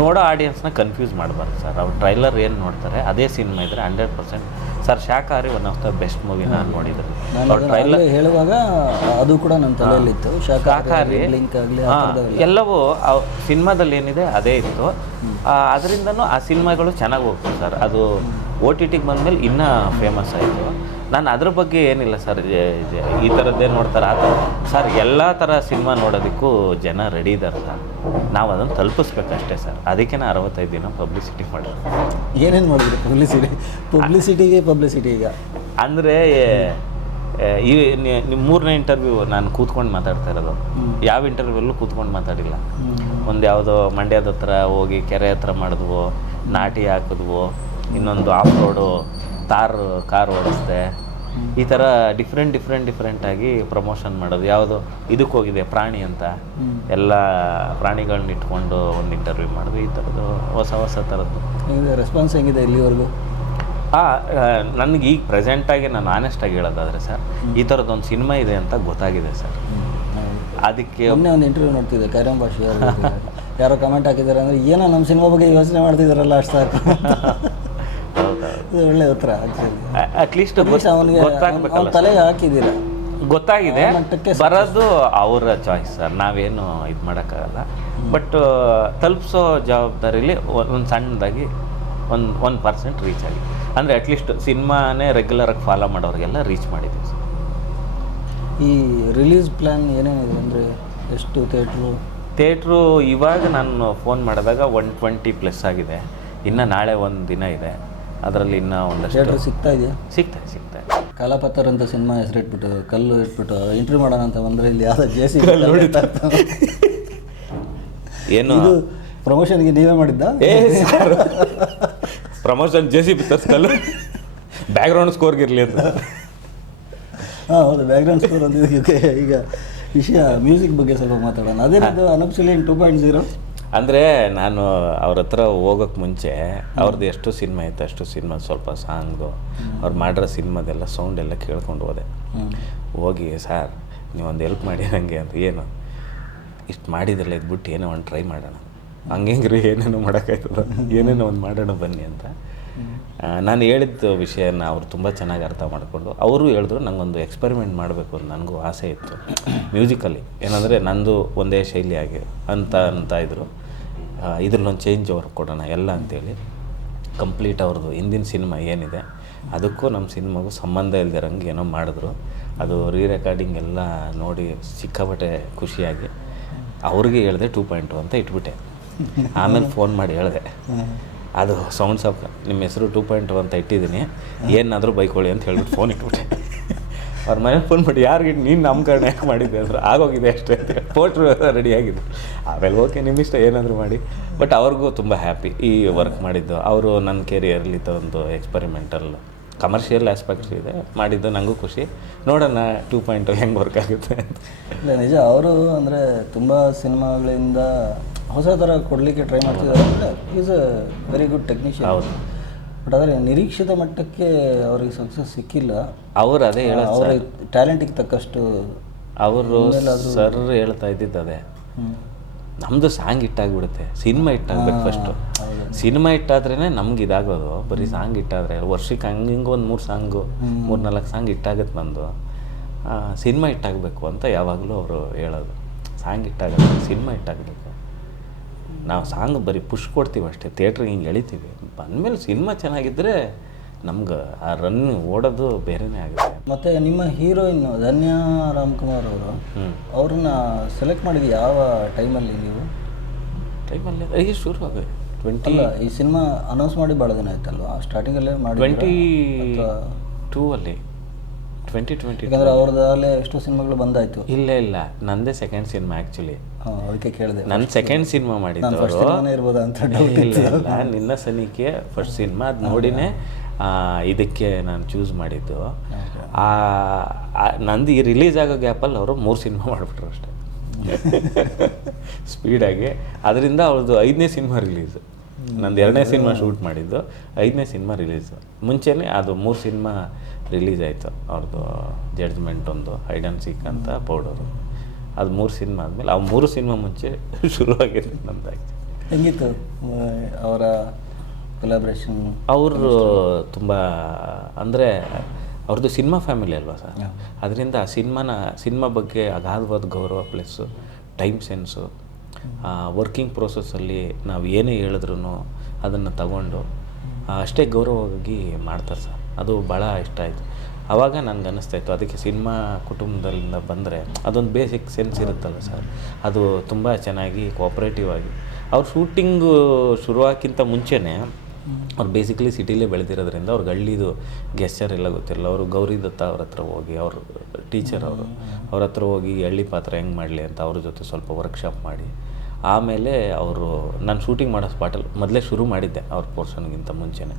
ನೋಡೋ ಆಡಿಯನ್ಸ್ನ ಕನ್ಫ್ಯೂಸ್ ಮಾಡಬಾರ್ದು ಸರ್. ಅವ್ರು ಟ್ರೈಲರ್ ಏನು ನೋಡ್ತಾರೆ ಅದೇ ಸಿನಿಮಾ ಇದ್ದರೆ hundred percent sir Shakahari one of the best ಮೂವಿನ ನಾನು ನೋಡಿದ್ರು ಅವ್ರ ಟ್ರೈಲರ್ ಹೇಳುವಾಗ ಅದು ಕೂಡ ನನ್ನ ತಲೆಯಲ್ಲಿತ್ತು. ಶಾಖಾಹಾರಿ ಆಗಲಿ ಆ ಎಲ್ಲವೂ ಸಿನಿಮಾದಲ್ಲಿ ಏನಿದೆ ಅದೇ ಇತ್ತು. ಅದರಿಂದನೂ ಆ ಸಿನಿಮಾಗಳು ಚೆನ್ನಾಗಿ ಹೋಗ್ತವೆ ಸರ್. ಅದು ಓ ಟಿ ಟಿಗೆ ಬಂದಮೇಲೆ ಇನ್ನೂ ಫೇಮಸ್ ಆಯಿತು. ನಾನು ಅದ್ರ ಬಗ್ಗೆ ಏನಿಲ್ಲ ಸರ್ ಈ ಥರದ್ದೇ ನೋಡ್ತಾರೆ. ಆ ಥರ ಸರ್ ಎಲ್ಲ ಥರ ಸಿನಿಮಾ ನೋಡೋದಕ್ಕೂ ಜನ ರೆಡಿ ಇದ್ದಾರೆ ಸರ್. ನಾವು ಅದನ್ನು ತಲುಪಿಸ್ಬೇಕಷ್ಟೇ ಸರ್. ಅದಕ್ಕೆ ನಾನು ಅರವತ್ತೈದು ದಿನ ಪಬ್ಲಿಸಿಟಿ ಮಾಡೋದು. ಏನೇನು ಮಾಡಿದ್ರಿ ಪಬ್ಲಿಸಿಟಿ ಪಬ್ಲಿಸಿಟಿಗೆ ಪಬ್ಲಿಸಿಟಿ ಈಗ ಅಂದರೆ ಈ ನಿಮ್ಮ ಮೂರನೇ ಇಂಟರ್ವ್ಯೂ ನಾನು ಕೂತ್ಕೊಂಡು ಮಾತಾಡ್ತಾ ಇರೋದು. ಯಾವ ಇಂಟರ್ವ್ಯೂಲ್ಲೂ ಕೂತ್ಕೊಂಡು ಮಾತಾಡಿಲ್ಲ. ಒಂದು ಯಾವುದೋ ಮಂಡ್ಯದ ಹತ್ರ ಹೋಗಿ ಕೆರೆ ಹತ್ರ ಮಾಡಿದ್ವೋ ನಾಟಿ ಹಾಕಿದ್ವೋ ಇನ್ನೊಂದು ಆಫ್ ರೋಡು ತಾರ್ ಕಾರ್ ಓಡಿಸ್ದೆ. ಈ ಥರ ಡಿಫ್ರೆಂಟ್ ಡಿಫ್ರೆಂಟ್ ಡಿಫ್ರೆಂಟಾಗಿ ಪ್ರಮೋಷನ್ ಮಾಡೋದು. ಯಾವುದು ಇದಕ್ಕೆ ಹೋಗಿದೆ ಪ್ರಾಣಿ ಅಂತ. ಎಲ್ಲ ಪ್ರಾಣಿಗಳನ್ನ ಇಟ್ಕೊಂಡು ಒಂದು ಇಂಟರ್ವ್ಯೂ ಮಾಡೋದು ಈ ಥರದ್ದು ಹೊಸ ಹೊಸ ಥರದ್ದು ರೆಸ್ಪಾನ್ಸ್ ಹೆಂಗಿದೆ ಇಲ್ಲಿವರೆಗೂ? ಹಾಂ ನನಗೆ ಈಗ ಪ್ರೆಸೆಂಟಾಗಿ ನಾನು ಆನೆಸ್ಟಾಗಿ ಹೇಳೋದಾದರೆ ಸರ್ ಈ ಥರದ್ದೊಂದು ಸಿನಿಮಾ ಇದೆ ಅಂತ ಗೊತ್ತಾಗಿದೆ ಸರ್. ಅದಕ್ಕೆ ಒಮ್ಮೆ ಒಂದು ಇಂಟರ್ವ್ಯೂ ನೋಡ್ತಿದ್ದೆ ಕೈರಾಮ್ ಭಾಷೆ ಯಾರೋ ಕಮೆಂಟ್ ಹಾಕಿದ್ದಾರೆ ಅಂದರೆ ಏನೋ ನಮ್ಮ ಸಿನಿಮಾ ಬಗ್ಗೆ ಯೋಚನೆ ಮಾಡ್ತಿದ್ದಾರಲ್ಲ ಅಷ್ಟು ಸಾಕು ಇದು ಒಳ್ಳೆ ಉತ್ತರ ಅಟ್ಲೀಸ್ಟ್ ಅವನಿಗೆ ಗೊತ್ತಾಗಬೇಕಲ್ಲ ತಲೆಗೆ ಹಾಕಿದ್ದೀರ? ಗೊತ್ತಾಗಿದೆ. ಬರೋದು ಅವರ ಚಾಯ್ಸ್ ಸರ್. ನಾವೇನು ಇದು ಮಾಡೋಕ್ಕಾಗಲ್ಲ. ಬಟ್ ತಲುಪಿಸೋ ಜವಾಬ್ದಾರಿಲಿ ಒಂದು ಸಣ್ಣದಾಗಿ ಒಂದು ಒನ್ ಪರ್ಸೆಂಟ್ ರೀಚ್ ಆಗಿ ಅಂದರೆ ಅಟ್ಲೀಸ್ಟ್ ಸಿನಿಮಾನೇ ರೆಗ್ಯುಲರಾಗಿ ಫಾಲೋ ಮಾಡೋರಿಗೆಲ್ಲ ರೀಚ್ ಮಾಡಿದ್ದೀವಿ ಸರ್. ಈ ರಿಲೀಸ್ ಪ್ಲ್ಯಾನ್ ಏನೇನಿದೆ ಅಂದರೆ ಎಷ್ಟು ಥಿಯೇಟ್ರು ಥಿಯೇಟ್ರು ಇವಾಗ ನಾನು ಫೋನ್ ಮಾಡಿದಾಗ ಒನ್ ಟ್ವೆಂಟಿ ಪ್ಲಸ್ ಆಗಿದೆ. ಇನ್ನು ನಾಳೆ ಒಂದು ದಿನ ಇದೆ. ಅದರಲ್ಲಿ ಇನ್ನ ಒಂದಷ್ಟು ಸಿಗ್ತಾ ಇದೆಯಾ? ಸಿಗ್ತಾ ಸಿಗ್ತಾ ಕಲಾಪತ್ತರ್ ಅಂತ ಸಿನಿಮಾ ಹೆಸರಿಟ್ಬಿಟ್ಟು ಕಲ್ಲು ಇಟ್ಬಿಟ್ಟು ಇಂಟರ್ವ್ಯೂ ಮಾಡೋಣ ಅಂತ ಬಂದರೆ ಇಲ್ಲಿ ಯಾವುದೋ ಜೆ ಸಿ ಏನು? ಇದು ಪ್ರಮೋಷನ್ಗೆ ನೀವೇ ಮಾಡಿದ್ದ? ಏ ಪ್ರಮೋಷನ್ ಜೆ ಸಿ ಬಿ ತರ್ಸ್ಕಲ್ಲು ಸ್ಕೋರ್ಗೆ ಇರಲಿ ಅಂತ. ಹಾಂ ಹೌದು ಬ್ಯಾಕ್ಗ್ರೌಂಡ್ ಸ್ಕೋರ್ ಅಂತ ಇದಕ್ಕೆ ಈಗ ವಿಷಯ ಮ್ಯೂಸಿಕ್ ಬಗ್ಗೆ ಸ್ವಲ್ಪ ಮಾತಾಡೋಣ. ಅದೇನದು ಅನಪ್ಸಿಲಿನ್ ಟೂ ಪಾಯಿಂಟ್ ಜೀರೋ ಅಂದರೆ ನಾನು ಅವ್ರ ಹತ್ರ ಹೋಗೋಕ್ಕೆ ಮುಂಚೆ ಅವ್ರದ್ದು ಎಷ್ಟು ಸಿನಿಮಾ ಇತ್ತು, ಅಷ್ಟು ಸಿನಿಮಾ ಸ್ವಲ್ಪ ಸಾಂಗ್ದು, ಅವ್ರು ಮಾಡಿರೋ ಸಿನಿಮಾದೆಲ್ಲ ಸೌಂಡ್ ಎಲ್ಲ ಕೇಳ್ಕೊಂಡು ಹೋದೆ. ಹೋಗಿ, ಸರ್, ನೀವೊಂದು ಹೆಲ್ಪ್ ಮಾಡಿ ನನಗೆ ಅಂತ. ಏನು? ಇಷ್ಟು ಮಾಡಿದ್ರಲ್ಲ, ಇದ್ಬಿಟ್ಟು ಏನೋ ಒಂದು ಟ್ರೈ ಮಾಡೋಣ. ಹಂಗೆಂಗ್ರಿ ಏನೇನೋ ಮಾಡೋಕ್ಕಾಯ್ತದ? ಏನೇನೋ ಒಂದು ಮಾಡೋಣ ಬನ್ನಿ ಅಂತ. ನಾನು ಹೇಳಿದ್ದು ವಿಷಯನ ಅವರು ತುಂಬ ಚೆನ್ನಾಗಿ ಅರ್ಥ ಮಾಡಿಕೊಂಡು, ಅವರು ಹೇಳಿದ್ರು ನನಗೊಂದು ಎಕ್ಸ್ಪೆರಿಮೆಂಟ್ ಮಾಡಬೇಕು ಅಂತ ನನಗೂ ಆಸೆ ಇತ್ತು. ಮ್ಯೂಸಿಕಲ್ಲಿ ಏನಂದರೆ ನಂದು ಒಂದೇ ಶೈಲಿ ಆಗಿ ಅಂತ ಅಂತ ಇದ್ರು. ಇದ್ರಲ್ಲೊಂದು ಚೇಂಜ್ ಓವರ್ ಕೊಡೋಣ, ಎಲ್ಲ ಅಂತೇಳಿ ಕಂಪ್ಲೀಟ್ ಅವ್ರದ್ದು ಹಿಂದಿನ ಸಿನಿಮಾ ಏನಿದೆ, ಅದಕ್ಕೂ ನಮ್ಮ ಸಿನಿಮಾಗೂ ಸಂಬಂಧ ಇಲ್ದಿರಂಗೆ ಏನೋ ಮಾಡಿದ್ರು. ಅದು ರೀ ರೆಕಾರ್ಡಿಂಗ್ ಎಲ್ಲ ನೋಡಿ ಸಿಕ್ಕಾಪಟ್ಟೆ ಖುಷಿಯಾಗಿ ಅವ್ರಿಗೆ ಹೇಳಿದೆ ಟೂ ಪಾಯಿಂಟ್ ಟು ಅಂತ ಇಟ್ಬಿಟ್ಟೆ. ಆಮೇಲೆ ಫೋನ್ ಮಾಡಿ ಹೇಳಿದೆ. ಅದು ಸೌಂಡ್ ಆಫ್ ನಿಮ್ಮ ಹೆಸರು ಟೂ ಪಾಯಿಂಟ್ ಟು ಅಂತ ಇಟ್ಟಿದ್ದೀನಿ. ಏನಾದರೂ ಬೈಕೊಳ್ಳಿ ಅಂತ ಹೇಳ್ಬಿಟ್ಟು ಫೋನ್ ಇಟ್ಬಿಟ್ಟೆ. ಅವ್ರ ಮನೆ ಫೋನ್ ಮಾಡಿ ಯಾರಿಗೆ ನೀನು ನಾಮಕರಣ ಯಾಕೆ ಮಾಡಿದ್ದೆ? ಅಂದ್ರೆ ಆಗೋಗಿದೆ ಅಷ್ಟೇ ಅಂತ ಪೋಟ್ರು ರೆಡಿ ಆಗಿದೆ. ಆಮೇಲೆ ಓಕೆ ನಿಮ್ಮ ಇಷ್ಟ ಏನಾದರೂ ಮಾಡಿ. ಬಟ್ ಅವ್ರಿಗೂ ತುಂಬ ಹ್ಯಾಪಿ ಈ ವರ್ಕ್ ಮಾಡಿದ್ದು. ಅವರು ನನ್ನ ಕೆರಿಯರಲ್ಲಿ ಒಂದು ಎಕ್ಸ್ಪೆರಿಮೆಂಟಲ್ ಕಮರ್ಷಿಯಲ್ ಆಸ್ಪೆಕ್ಟ್ಸ್ ಇದೆ. ಮಾಡಿದ್ದು ನನಗೂ ಖುಷಿ. ನೋಡೋಣ ಟೂ ಪಾಯಿಂಟ್ ಹೆಂಗೆ ವರ್ಕ್ ಆಗುತ್ತೆ ಅಂತ. ಇಲ್ಲ ನಿಜ ಅವರು ಅಂದರೆ ತುಂಬ ಸಿನಿಮಾಗಳಿಂದ ಹೊಸ ಥರ ಕೊಡಲಿಕ್ಕೆ ಟ್ರೈ ಮಾಡ್ತಿದ್ದಾರೆ. ಅಂದರೆ is a very good technician ಹೌದು. ಬಟ್ ಆದರೆ ನಿರೀಕ್ಷಿತ ಮಟ್ಟಕ್ಕೆ ಅವ್ರಿಗೆ ಸಕ್ಸಸ್ ಸಿಕ್ಕಿಲ್ಲ. ಅವ್ರು ಅದೇ ಹೇಳ ಅವರ ಟ್ಯಾಲೆಂಟಿಗೆ ತಕ್ಕಷ್ಟು ಅವರು ಸರ್ ಹೇಳ್ತಾ ಇದ್ದಿದ್ದು ಅದೇ. ನಮ್ಮದು ಸಾಂಗ್ ಇಟ್ಟಾಗ್ಬಿಡುತ್ತೆ ಸಿನಿಮಾ ಇಟ್ಟಾಗ್ಬೇಕು ಫಸ್ಟು ಸಿನಿಮಾ ಇಟ್ಟಾದ್ರೇ ನಮ್ಗೆ ಇದಾಗೋದು. ಬರೀ ಸಾಂಗ್ ಇಟ್ಟಾದರೆ ವರ್ಷಕ್ಕೆ ಹಂಗೆ ಹಿಂಗೆ ಒಂದು ಮೂರು ಸಾಂಗು ಮೂರು ನಾಲ್ಕು ಸಾಂಗ್ ಇಟ್ಟಾಗತ್ತೆ ನಂದು ಸಿನಿಮಾ ಇಟ್ಟಾಗಬೇಕು ಅಂತ ಯಾವಾಗಲೂ ಅವರು ಹೇಳೋದು. ಸಾಂಗ್ ಇಟ್ಟಾಗಬೇಕು ಸಿನಿಮಾ ಇಟ್ಟಾಗಬೇಕು ನಾವು ಸಾಂಗ್ ಬರೀ ಪುಷ್ ಕೊಡ್ತೀವಿ ಅಷ್ಟೇ ಥಿಯೇಟ್ರಿಗೆ ಹಿಂಗೆ ಎಳಿತೀವಿ. ಬಂದಮೇಲೆ ಸಿನಿಮಾ ಚೆನ್ನಾಗಿದ್ದರೆ ನಮ್ಗೆ ಆ ರನ್ ಓಡೋದು ಬೇರೆನೇ ಆಗುತ್ತೆ. ಮತ್ತು ನಿಮ್ಮ ಹೀರೋಯಿನ್ ಧನ್ಯಾ ರಾಮ್ಕುಮಾರ್ ಅವರು ಅವ್ರನ್ನ ಸೆಲೆಕ್ಟ್ ಮಾಡಿದ ಯಾವ ಟೈಮಲ್ಲಿ ನೀವು? ಟೈಮಲ್ಲಿ ಈಗ ಶುರು ಆಗಿ ಟ್ವೆಂಟಿ ಈ ಸಿನಿಮಾ ಅನೌನ್ಸ್ ಮಾಡಿ ಭಾಳ ದಿನ ಆಯ್ತಲ್ವಾ? ಸ್ಟಾರ್ಟಿಂಗಲ್ಲೇ ಮಾಡಿ ಟ್ವೆಂಟಿ ಟೂ ಅಲ್ಲಿ. ಟ್ವೆಂಟಿ ಟ್ವೆಂಟಿ ಯಾಕಂದರೆ ಅವ್ರದ್ದಲ್ಲೇ ಎಷ್ಟೋ ಸಿನಿಮಾಗಳು ಬಂದಾಯಿತು. ಇಲ್ಲ ಇಲ್ಲ. ನಂದೇ ಸೆಕೆಂಡ್ ಸಿನಿಮಾ ಆ್ಯಕ್ಚುಲಿ ಅದಕ್ಕೆ ಕೇಳಿದೆ. ನನ್ನ ಸೆಕೆಂಡ್ ಸಿನಿಮಾ ಮಾಡಿದ್ದು ಅಂತ ನಿನ್ನ ಸನಿಕೆ ಫಸ್ಟ್ ಸಿನಿಮಾ ಅದು ನೋಡಿನೇ ಇದಕ್ಕೆ ನಾನು ಚೂಸ್ ಮಾಡಿದ್ದು. ನಂದು ಈ ರಿಲೀಸ್ ಆಗೋ ಗ್ಯಾಪಲ್ಲಿ ಅವರು ಮೂರು ಸಿನಿಮಾ ಮಾಡಿಬಿಟ್ರು ಅಷ್ಟೇ. ಸ್ಪೀಡಾಗಿ ಅದರಿಂದ ಅವ್ರದ್ದು ಐದನೇ ಸಿನಿಮಾ ರಿಲೀಸ್ ನಂದು ಎರಡನೇ ಸಿನಿಮಾ ಶೂಟ್ ಮಾಡಿದ್ದು. ಐದನೇ ಸಿನಿಮಾ ರಿಲೀಸ್ ಮುಂಚೆನೇ ಅದು ಮೂರು ಸಿನಿಮಾ ರಿಲೀಸ್ ಆಯಿತು. ಅವ್ರದ್ದು ಜಡ್ಜ್ಮೆಂಟ್ ಒಂದು ಹೈಡ್ ಆ್ಯಂಡ್ ಸೀಕ್ ಅಂತ ಪೌಡರು ಅದು ಮೂರು ಸಿನಿಮಾ ಆದಮೇಲೆ ಆ ಮೂರು ಸಿನಿಮಾ ಮುಂಚೆ ಶುರುವಾಗಿದೆ ನಮ್ದು ಆ್ಯಕ್ಚುಲಿ ಹೆಂಗಿತ್ತು ಅವರ ಕೊಲಾಬ್ರೇಷನ್ ಅವರು ತುಂಬ ಅಂದರೆ ಅವ್ರದ್ದು ಸಿನಿಮಾ ಫ್ಯಾಮಿಲಿ ಅಲ್ವಾ ಸರ್? ಅದರಿಂದ ಆ ಸಿನಿಮಾನ ಸಿನಿಮಾ ಬಗ್ಗೆ ಅಗಾಧವಾದ ಗೌರವ ಪ್ಲಸ್ಸು ಟೈಮ್ ಸೆನ್ಸು ವರ್ಕಿಂಗ್ ಪ್ರೋಸೆಸ್ಸಲ್ಲಿ ನಾವು ಏನೇ ಹೇಳಿದ್ರು ಅದನ್ನು ತಗೊಂಡು ಅಷ್ಟೇ ಗೌರವವಾಗಿ ಮಾಡ್ತಾರೆ ಸರ್. ಅದು ಭಾಳ ಇಷ್ಟ ಆಯಿತು. ಆವಾಗ ನನಗೆ ಅನ್ನಿಸ್ತಾ ಇತ್ತು. ಅದಕ್ಕೆ ಸಿನಿಮಾ ಕುಟುಂಬದಲ್ಲಿಂದ ಬಂದರೆ ಅದೊಂದು ಬೇಸಿಕ್ ಸೆನ್ಸ್ ಇರುತ್ತಲ್ಲ ಸರ್ ಅದು ತುಂಬ ಚೆನ್ನಾಗಿ ಕೋಪ್ರೇಟಿವ್ ಆಗಿ. ಅವ್ರ ಶೂಟಿಂಗು ಶುರುವಾಗಿಂತ ಮುಂಚೆನೇ ಅವ್ರು ಬೇಸಿಕಲಿ ಸಿಟಿಲೇ ಬೆಳೆದಿರೋದ್ರಿಂದ ಅವ್ರಿಗೆ ಹಳ್ಳಿದು ಗೆಸ್ಚರ್ ಎಲ್ಲ ಗೊತ್ತಿರಲ್ಲ. ಅವರು ಗೌರಿ ದತ್ತ ಅವ್ರ ಹತ್ರ ಹೋಗಿ ಅವರು ಟೀಚರ್ ಅವರು ಅವ್ರ ಹತ್ರ ಹೋಗಿ ಹಳ್ಳಿ ಪಾತ್ರ ಹೆಂಗೆ ಮಾಡಲಿ ಅಂತ ಅವ್ರ ಜೊತೆ ಸ್ವಲ್ಪ ವರ್ಕ್ಶಾಪ್ ಮಾಡಿ. ಆಮೇಲೆ ಅವರು ನಾನು ಶೂಟಿಂಗ್ ಮಾಡೋ ಸ್ಪಾಟಲ್ಲಿ ಮೊದಲೇ ಶುರು ಮಾಡಿದ್ದೆ ಅವ್ರ ಪೋರ್ಷನ್ಗಿಂತ ಮುಂಚೆನೇ.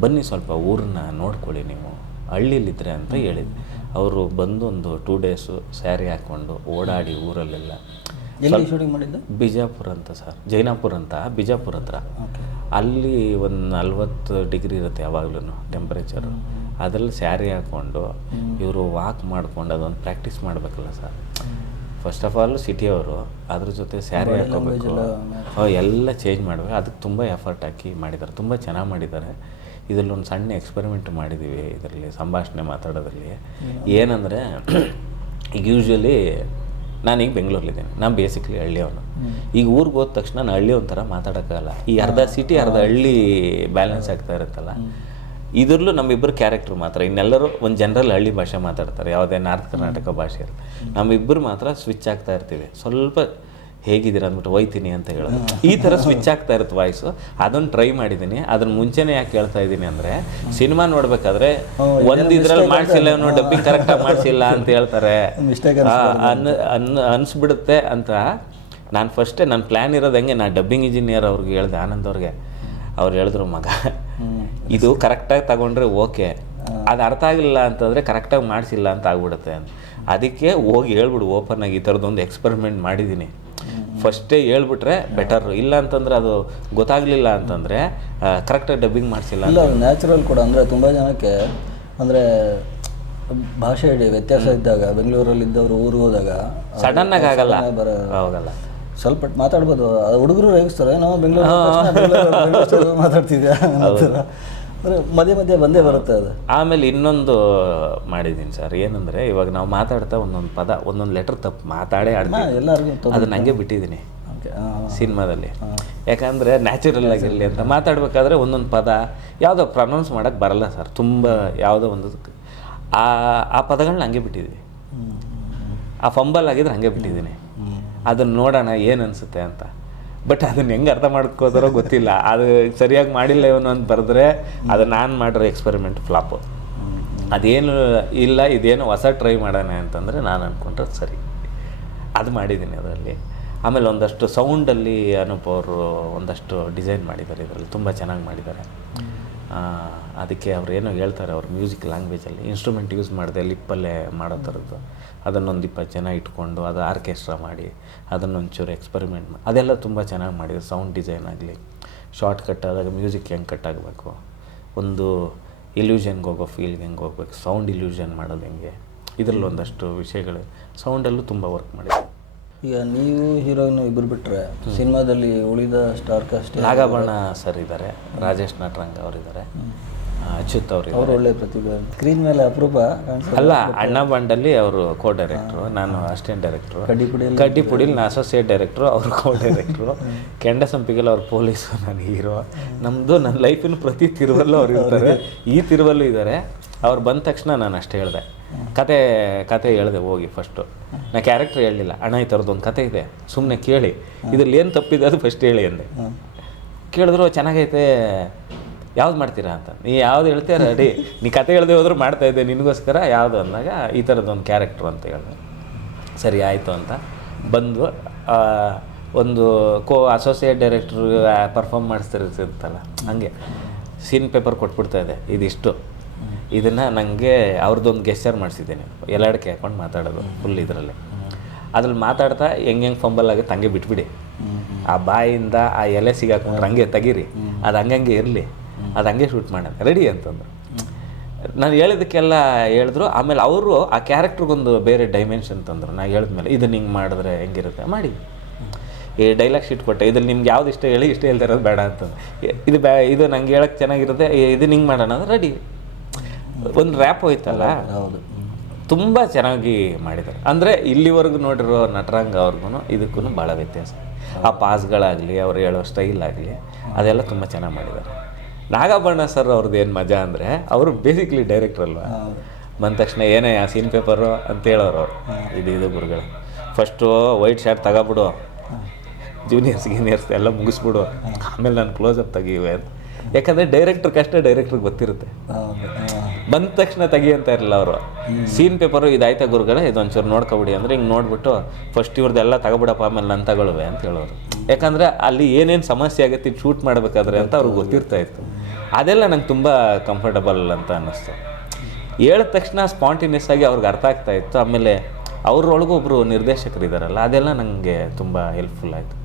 ಬನ್ನಿ ಸ್ವಲ್ಪ ಊರನ್ನ ನೋಡ್ಕೊಳ್ಳಿ ನೀವು. ಹಳ್ಳಿಲಿದ್ರೆ ಅಂತ ಹೇಳಿದ್ವಿ. ಅವರು ಬಂದು ಒಂದು ಟೂ ಡೇಸು ಸ್ಯಾರಿ ಹಾಕ್ಕೊಂಡು ಓಡಾಡಿ ಊರಲ್ಲೆಲ್ಲ. ಶೂಟಿಂಗ್ ಮಾಡಿದ್ದು? ಬಿಜಾಪುರ ಅಂತ ಸರ್. ಜೈನಾಪುರ ಅಂತ ಬಿಜಾಪುರ ಹತ್ರ. ಅಲ್ಲಿ ಒಂದು ನಲ್ವತ್ತು ಡಿಗ್ರಿ ಇರುತ್ತೆ ಯಾವಾಗಲೂ ಟೆಂಪ್ರೇಚರು ಅದರಲ್ಲಿ ಸ್ಯಾರಿ ಹಾಕ್ಕೊಂಡು ಇವರು ವಾಕ್ ಮಾಡ್ಕೊಂಡು ಅದೊಂದು ಪ್ರಾಕ್ಟೀಸ್ ಮಾಡಬೇಕಲ್ಲ ಸರ್. ಫಸ್ಟ್ ಆಫ್ ಆಲ್ ಸಿಟಿಯವರು ಅದ್ರ ಜೊತೆ ಸ್ಯಾರಿ ಹಾಕೋಬೇಕು. ಎಲ್ಲ ಚೇಂಜ್ ಮಾಡಬೇಕು. ಅದಕ್ಕೆ ತುಂಬ ಎಫರ್ಟ್ ಹಾಕಿ ಮಾಡಿದ್ದಾರೆ. ತುಂಬ ಚೆನ್ನಾಗಿ ಮಾಡಿದ್ದಾರೆ. ಇದರಲ್ಲಿ ಒಂದು ಸಣ್ಣ ಎಕ್ಸ್ಪೆರಿಮೆಂಟ್ ಮಾಡಿದ್ದೀವಿ ಇದರಲ್ಲಿ ಸಂಭಾಷಣೆ ಮಾತಾಡೋದ್ರಲ್ಲಿ. ಏನಂದರೆ ಈಗ ಯೂಶ್ವಲಿ ನಾನೀಗ ಬೆಂಗಳೂರಲ್ಲಿದ್ದೇನೆ. ನಾನು ಬೇಸಿಕ್ಲಿ ಹಳ್ಳಿಯವನು. ಈಗ ಊರಿಗೆ ಹೋದ ತಕ್ಷಣ ನಾನು ಹಳ್ಳಿ ಒಂಥರ ಮಾತಾಡೋಕ್ಕಾಗಲ್ಲ. ಈ ಅರ್ಧ ಸಿಟಿ ಅರ್ಧ ಹಳ್ಳಿ ಬ್ಯಾಲೆನ್ಸ್ ಆಗ್ತಾ ಇರುತ್ತಲ್ಲ. ಇದರಲ್ಲೂ ನಮ್ಮಿಬ್ಬರು ಕ್ಯಾರೆಕ್ಟರ್ ಮಾತ್ರ. ಇನ್ನೆಲ್ಲರೂ ಒಂದು ಜನರಲ್ ಹಳ್ಳಿ ಭಾಷೆ ಮಾತಾಡ್ತಾರೆ. ಯಾವುದೇ ನಾರ್ತ್ ಕರ್ನಾಟಕ ಭಾಷೆ ಇರಲಿ. ನಮ್ಮಿಬ್ಬರು ಮಾತ್ರ ಸ್ವಿಚ್ ಆಗ್ತಾ ಇರ್ತೀವಿ. ಸ್ವಲ್ಪ ಹೇಗಿದ್ದೀರಾ ಅಂದ್ಬಿಟ್ಟು ಹೋಯ್ತೀನಿ ಅಂತ ಹೇಳೋದು ಈ ಥರ ಸ್ವಿಚ್ ಆಗ್ತಾ ಇರುತ್ತೆ ವಾಯ್ಸು ಅದನ್ನು ಟ್ರೈ ಮಾಡಿದ್ದೀನಿ ಅದನ್ನು ಮುಂಚೆನೇ ಯಾಕೆ ಹೇಳ್ತಾ ಇದ್ದೀನಿ ಅಂದರೆ ಸಿನಿಮಾ ನೋಡಬೇಕಾದ್ರೆ ಒಂದು ಇದ್ರಲ್ಲಿ ಮಾಡಿಸಿಲ್ಲ ಅವನು ಡಬ್ಬಿಂಗ್ ಕರೆಕ್ಟಾಗಿ ಮಾಡಿಸಿಲ್ಲ ಅಂತ ಹೇಳ್ತಾರೆ. ಅನ್ ಅನ್ ಅನ್ಸ್ಬಿಡುತ್ತೆ ಅಂತ ನಾನು ಫಸ್ಟೇ ನನ್ನ ಪ್ಲ್ಯಾನ್ ಇರೋದು ಹೆಂಗೆ ನಾನು ಡಬ್ಬಿಂಗ್ ಇಂಜಿನಿಯರ್ ಅವ್ರಿಗೆ ಹೇಳ್ದೆ ಆನಂದ್ ಅವ್ರಿಗೆ. ಅವ್ರು ಹೇಳಿದ್ರು ಮಗ ಇದು ಕರೆಕ್ಟಾಗಿ ತಗೊಂಡ್ರೆ ಓಕೆ ಅದು ಅರ್ಥ ಆಗಿಲ್ಲ ಅಂತಂದರೆ ಕರೆಕ್ಟಾಗಿ ಮಾಡಿಸಿಲ್ಲ ಅಂತ ಆಗ್ಬಿಡುತ್ತೆ ಅಂತ. ಅದಕ್ಕೆ ಹೋಗಿ ಹೇಳ್ಬಿಡು ಓಪನ್ ಆಗಿ ಈ ಥರದ್ದೊಂದು ಎಕ್ಸ್ಪೆರಿಮೆಂಟ್ ಮಾಡಿದ್ದೀನಿ ಫಸ್ಟೇ ಹೇಳ್ಬಿಟ್ರೆ ಬೆಟರ್ ಇಲ್ಲ ಅಂತಂದ್ರೆ ಅದು ಗೊತ್ತಾಗಲಿಲ್ಲ ಅಂತಂದರೆ ಕರೆಕ್ಟಾಗಿ ಡಬ್ಬಿಂಗ್ ಮಾಡಿಸಿಲ್ಲ ಇಲ್ಲ ನ್ಯಾಚುರಲ್ ಕೂಡ. ಅಂದರೆ ತುಂಬ ಜನಕ್ಕೆ ಅಂದರೆ ಭಾಷೆ ಇಡೀ ವ್ಯತ್ಯಾಸ ಇದ್ದಾಗ ಬೆಂಗಳೂರಲ್ಲಿ ಇದ್ದವರು ಊರು ಹೋದಾಗ ಸಡನ್ನಾಗಿ ಆಗಲ್ಲ. ಬರ ಹೋಗಲ್ಲ ಸ್ವಲ್ಪ ಮಾತಾಡ್ಬೋದು. ಹುಡುಗರು ರೇಗಿಸ್ತಾರೆ. ನಾವು ಬೆಂಗಳೂರು ಮಾತಾಡ್ತಿದ್ಯಾ? ಅಂದರೆ ಮಧ್ಯೆ ಮಧ್ಯೆ ಬಂದೇ ಬರುತ್ತೆ ಅದು. ಆಮೇಲೆ ಇನ್ನೊಂದು ಮಾಡಿದ್ದೀನಿ ಸರ್ ಏನಂದರೆ ಇವಾಗ ನಾವು ಮಾತಾಡ್ತಾ ಒಂದೊಂದು ಪದ ಒಂದೊಂದು ಲೆಟರ್ ತಪ್ಪು ಮಾತಾಡೇ ಆಡ್ತೀವಿ. ಎಲ್ಲರಿಗೂ ಅದನ್ನ ಹಂಗೆ ಬಿಟ್ಟಿದ್ದೀನಿ ಸಿನಿಮಾದಲ್ಲಿ. ಯಾಕಂದರೆ ನ್ಯಾಚುರಲ್ ಆಗಿರಲಿ ಅಂತ ಮಾತಾಡಬೇಕಾದ್ರೆ ಒಂದೊಂದು ಪದ ಯಾವುದೋ ಪ್ರೊನೌನ್ಸ್ ಮಾಡೋಕ್ಕೆ ಬರಲ್ಲ ಸರ್ ತುಂಬ ಯಾವುದೋ ಒಂದು ಆ ಆ ಪದಗಳನ್ನ ಹಂಗೆ ಬಿಟ್ಟಿದ್ದೀನಿ. ಆ ಫಂಬಲ್ ಆಗಿದ್ರೆ ಹಂಗೆ ಬಿಟ್ಟಿದ್ದೀನಿ. ಅದನ್ನ ನೋಡೋಣ ಏನು ಅನಿಸುತ್ತೆ ಅಂತ. ಬಟ್ ಅದನ್ನ ಹೆಂಗೆ ಅರ್ಥ ಮಾಡ್ಕೋತಾರೋ ಗೊತ್ತಿಲ್ಲ. ಅದು ಸರಿಯಾಗಿ ಮಾಡಿಲ್ಲ ಇವನು ಅಂತ ಬರೆದ್ರೆ ಅದು ನಾನು ಮಾಡಿರೋ ಎಕ್ಸ್ಪೆರಿಮೆಂಟ್ ಫ್ಲಾಪು ಅದೇನು ಇಲ್ಲ, ಇದೇನು ಹೊಸ ಟ್ರೈ ಮಾಡೋಣ ಅಂತಂದರೆ ನಾನು ಅಂದ್ಕೊಂಡ್ರೆ ಸರಿ. ಅದು ಮಾಡಿದ್ದೀನಿ ಅದರಲ್ಲಿ. ಆಮೇಲೆ ಒಂದಷ್ಟು ಸೌಂಡಲ್ಲಿ ಅನೂಪ್ ಅವರು ಒಂದಷ್ಟು ಡಿಸೈನ್ ಮಾಡಿದ್ದಾರೆ ಇದರಲ್ಲಿ. ತುಂಬ ಚೆನ್ನಾಗಿ ಮಾಡಿದ್ದಾರೆ. ಅದಕ್ಕೆ ಅವ್ರು ಏನೋ ಹೇಳ್ತಾರೆ, ಅವ್ರ ಮ್ಯೂಸಿಕ್ ಲ್ಯಾಂಗ್ವೇಜಲ್ಲಿ ಇನ್ಸ್ಟ್ರೂಮೆಂಟ್ ಯೂಸ್ ಮಾಡಿದೆ ಲಿಪ್ಪಲ್ಲೇ ಮಾಡೋ ಥರದ್ದು. ಅದನ್ನೊಂದು ಇಪ್ಪತ್ತು ಜನ ಇಟ್ಕೊಂಡು ಅದು ಆರ್ಕೆಸ್ಟ್ರಾ ಮಾಡಿ, ಅದನ್ನೊಂಚೂರು ಎಕ್ಸ್ಪೆರಿಮೆಂಟ್ ಅದೆಲ್ಲ ತುಂಬ ಚೆನ್ನಾಗಿ ಮಾಡಿದೆ ಸೌಂಡ್ ಡಿಸೈನ್ ಆಗಲಿ. ಶಾರ್ಟ್ ಕಟ್ ಆದಾಗ ಮ್ಯೂಸಿಕ್ ಹೆಂಗೆ ಕಟ್ ಆಗಬೇಕು? ಒಂದು ಇಲ್ಯೂಷನ್ಗೆ ಹೋಗೋ ಫೀಲ್ಗೆ ಹೆಂಗೆ ಹೋಗ್ಬೇಕು? ಸೌಂಡ್ ಇಲ್ಯೂಷನ್ ಮಾಡೋದು ಹೆಂಗೆ? ಇದರಲ್ಲಿ ಒಂದಷ್ಟು ವಿಷಯಗಳು ಸೌಂಡಲ್ಲೂ ತುಂಬ ವರ್ಕ್ ಮಾಡಿದೆ. ಈಗ ನೀವು ಹೀರೋಯಿನ್ ಇಬ್ಬರು ಬಿಟ್ಟರೆ ಸಿನಿಮಾದಲ್ಲಿ ಉಳಿದ ಸ್ಟಾರ್ ಕಾಸ್ಟ್ ನಾಗಾಭರಣ ಸರ್ ಇದ್ದಾರೆ ರಾಜೇಶ್ ನಟರಂಗ ಅವರಿದ್ದಾರೆ ಅಚ್ಯುತ್ ಅವರು ಅವರು ಒಳ್ಳೆ ಪ್ರತಿಭೆ. ಸ್ಕ್ರೀನ್ ಮೇಲೆ ಅಪರೂಪ ಅಲ್ಲ ಅಣ್ಣ ಬಂಡಲ್ಲಿ ಅವರು ಕೋ ಡೈರೆಕ್ಟ್ರು ನಾನು ಅಸಿಸ್ಟೆಂಟ್ ಡೈರೆಕ್ಟ್ರು ಕಡ್ಡಿಪುಡಿ ಕಡ್ಡಿಪುಡಿಲಿ ಕಡ್ಡಿ ಪುಡಿಲ್ ನಾನು ಅಸೋಸಿಯೇಟ್ ಡೈರೆಕ್ಟ್ರು ಅವರು ಕೋ ಡೈರೆಕ್ಟ್ರು ಕೆಂಡ ಸಂಪಿಗೆಲ್ಲ ಅವ್ರು ಪೊಲೀಸು ನಾನು ಹೀರೋ ನಮ್ಮದು ನನ್ನ ಲೈಫಿನ ಪ್ರತಿ ತಿರುವಲ್ಲೂ ಅವ್ರು ಇರ್ತಾರೆ. ಈ ತಿರುವಲ್ಲೂ ಇದ್ದಾರೆ ಅವ್ರು ಬಂದ ತಕ್ಷಣ ನಾನು ಅಷ್ಟು ಹೇಳಿದೆ. ಕತೆ ಕತೆ ಹೇಳಿದೆ, ಹೋಗಿ ಫಸ್ಟು ನಾ ಕ್ಯಾರೆಕ್ಟರ್ ಹೇಳಲಿಲ್ಲ. ಅಣ್ಣ, ಈ ಥರದ್ದು ಒಂದು ಕತೆ ಇದೆ. ಸುಮ್ಮನೆ ಕೇಳಿ. ಇದ್ರಲ್ಲಿ ಏನು ತಪ್ಪಿದೆ ಅದು ಫಸ್ಟ್ ಹೇಳಿ ಅಂದೆ. ಕೇಳಿದ್ರು, ಚೆನ್ನಾಗೈತೆ. ಯಾವ್ದು ಮಾಡ್ತೀರಾ ಅಂತ. ನೀ ಯಾವ್ದು ಹೇಳ್ತೀಯ ರೆಡಿ ನೀ ಕತೆ ಹೇಳ್ದೆ ಹೋದ್ರು ಮಾಡ್ತಾ ಇದ್ದೆ. ನಿನಗೋಸ್ಕರ ಯಾವುದು ಅಂದಾಗ, ಈ ಥರದ್ದು ಒಂದು ಕ್ಯಾರೆಕ್ಟ್ರು ಅಂತ ಹೇಳಿದೆ. ಸರಿ, ಆಯಿತು ಅಂತ ಬಂದು ಒಂದು ಕೋ ಅಸೋಸಿಯೇಟ್ ಡೈರೆಕ್ಟ್ರು ಪರ್ಫಾರ್ಮ್ ಮಾಡಿಸ್ತಿರ್ತಲ್ಲ ಹಂಗೆ. ಸೀನ್ ಪೇಪರ್ ಕೊಟ್ಬಿಡ್ತಾ ಇದೆ ಇದಿಷ್ಟು. ಇದನ್ನು ನನಗೆ ಅವ್ರದ್ದೊಂದು ಗೆಸ್ಚರ್ ಮಾಡಿಸಿದ್ದೇನೆ. ಎಲ್ಲಾಡಕ್ಕೆ ಹಾಕೊಂಡು ಮಾತಾಡೋದು ಫುಲ್ ಇದರಲ್ಲಿ. ಅದ್ರಲ್ಲಿ ಮಾತಾಡ್ತಾ ಹೆಂಗೆ ಹೆಂಗೆ ಫಂಬಲ್ ಆಗುತ್ತೆ ಹಂಗೆ ಬಿಟ್ಬಿಡಿ. ಆ ಬಾಯಿಂದ ಆ ಎಲೆ ಸಿಗಾಕೊಂಡು ಹಂಗೆ ತೆಗೀರಿ. ಅದು ಹಂಗಂಗೆ ಇರಲಿ. ಅದು ಹಂಗೆ ಶೂಟ್ ಮಾಡೋಣ ರೆಡಿ ಅಂತಂದ್ರು. ನಾನು ಹೇಳಿದ್ದಕ್ಕೆಲ್ಲ ಹೇಳಿದ್ರು. ಆಮೇಲೆ ಅವರು ಆ ಕ್ಯಾರೆಕ್ಟ್ರಿಗೊಂದು ಬೇರೆ ಡೈಮೆನ್ಷನ್ ತಂದರು. ನಾನು ಹೇಳಿದ್ಮೇಲೆ ಇದನ್ನ ಹಿಂಗೆ ಮಾಡಿದ್ರೆ ಹೆಂಗಿರುತ್ತೆ? ಮಾಡಿ. ಈ ಡೈಲಾಗ್ ಶೀಟ್ ಕೊಟ್ಟೆ. ಇದ್ರಲ್ಲಿ ನಿಮ್ಗೆ ಯಾವ್ದು ಇಷ್ಟ ಹೇಳಿ ಇಷ್ಟ ಹೇಳ್ತಾ ಇರೋದು ಬೇಡ ಅಂತ ಇದು ಬ್ಯಾ ಇದು ನಂಗೆ ಹೇಳಕ್ಕೆ ಚೆನ್ನಾಗಿರುತ್ತೆ. ಇದನ್ನ ಹಿಂಗೆ ಮಾಡೋಣ ಅಂದ್ರೆ ರೆಡಿ ಒಂದು ರ್ಯಾಪ್ ಹೋಯ್ತಲ್ಲ? ಹೌದು ತುಂಬ ಚೆನ್ನಾಗಿ ಮಾಡಿದ್ದಾರೆ. ಅಂದರೆ ಇಲ್ಲಿವರೆಗೂ ನೋಡಿರೋ ನಟರಂಗ ಅವ್ರಿಗೂ ಇದಕ್ಕೂ ಭಾಳ ವ್ಯತ್ಯಾಸ. ಆ ಪಾಸ್ಗಳಾಗಲಿ ಅವ್ರು ಹೇಳೋ ಸ್ಟೈಲ್ ಆಗಲಿ ಅದೆಲ್ಲ ತುಂಬ ಚೆನ್ನಾಗಿ ಮಾಡಿದ್ದಾರೆ. ನಾಗಾಭರಣ ಸರ್ ಅವ್ರದ್ದು ಏನು ಮಜಾ ಅಂದರೆ ಅವರು ಬೇಸಿಕ್ಲಿ ಡೈರೆಕ್ಟರ್ ಅಲ್ವಾ? ಬಂದ ತಕ್ಷಣ ಏನೇ ಆ ಸೀನ್ ಪೇಪರು ಅಂತ ಹೇಳೋರು ಅವರು. ಇದು ಇದು ಗುರುಗಳು. ಫಸ್ಟು ವೈಟ್ ಶರ್ಟ್ ತಗೋಬಿಡು. ಜೂನಿಯರ್ಸ್ ಗೀನಿಯರ್ಸ್ ಎಲ್ಲ ಮುಗಿಸ್ಬಿಡು. ಆಮೇಲೆ ನಾನು ಕ್ಲೋಸಪ್ ತೆಗೀವೆ ಅಂತ. ಯಾಕಂದರೆ ಡೈರೆಕ್ಟ್ರ್ ಕಷ್ಟ ಡೈರೆಕ್ಟ್ರಿಗೆ ಗೊತ್ತಿರುತ್ತೆ. ಬಂದ ತಕ್ಷಣ ತೆಗಿ ಅಂತ ಇರಲಿಲ್ಲ ಅವರು. ಸೀನ್ ಪೇಪರು ಇದಾಯ್ತಾ ಗುರುಗಳೇ? ಇದೊಂಚೂರು ನೋಡ್ಕೊಬಿಡಿ ಅಂದರೆ ಹಿಂಗೆ ನೋಡ್ಬಿಟ್ಟು ಫಸ್ಟ್ ಇವ್ರದ್ದೆಲ್ಲ ತಗೊಬಿಡಪ್ಪ ಆಮೇಲೆ ನಾನು ತಗೊಳ್ಳುವೆ ಅಂತ ಹೇಳೋರು. ಯಾಕಂದರೆ ಅಲ್ಲಿ ಏನೇನು ಸಮಸ್ಯೆ ಆಗುತ್ತೆ ಇದು ಶೂಟ್ ಮಾಡಬೇಕಾದ್ರೆ ಅಂತ ಅವ್ರಿಗೆ ಗೊತ್ತಿರ್ತಾ ಇತ್ತು. ಅದೆಲ್ಲ ನಂಗೆ ತುಂಬ ಕಂಫರ್ಟಬಲ್ ಅಂತ ಅನ್ನಿಸ್ತು. ಹೇಳಿದ ತಕ್ಷಣ ಸ್ಪಾಂಟಿನ್ಯಸ್ ಆಗಿ ಅವ್ರಿಗೆ ಅರ್ಥ ಆಗ್ತಾ ಇತ್ತು. ಆಮೇಲೆ ಅವ್ರೊಳಗೂ ಒಬ್ಬರು ನಿರ್ದೇಶಕರು ಇದ್ದಾರಲ್ಲ ಅದೆಲ್ಲ ನನಗೆ ತುಂಬ ಹೆಲ್ಪ್ಫುಲ್ ಆಯಿತು.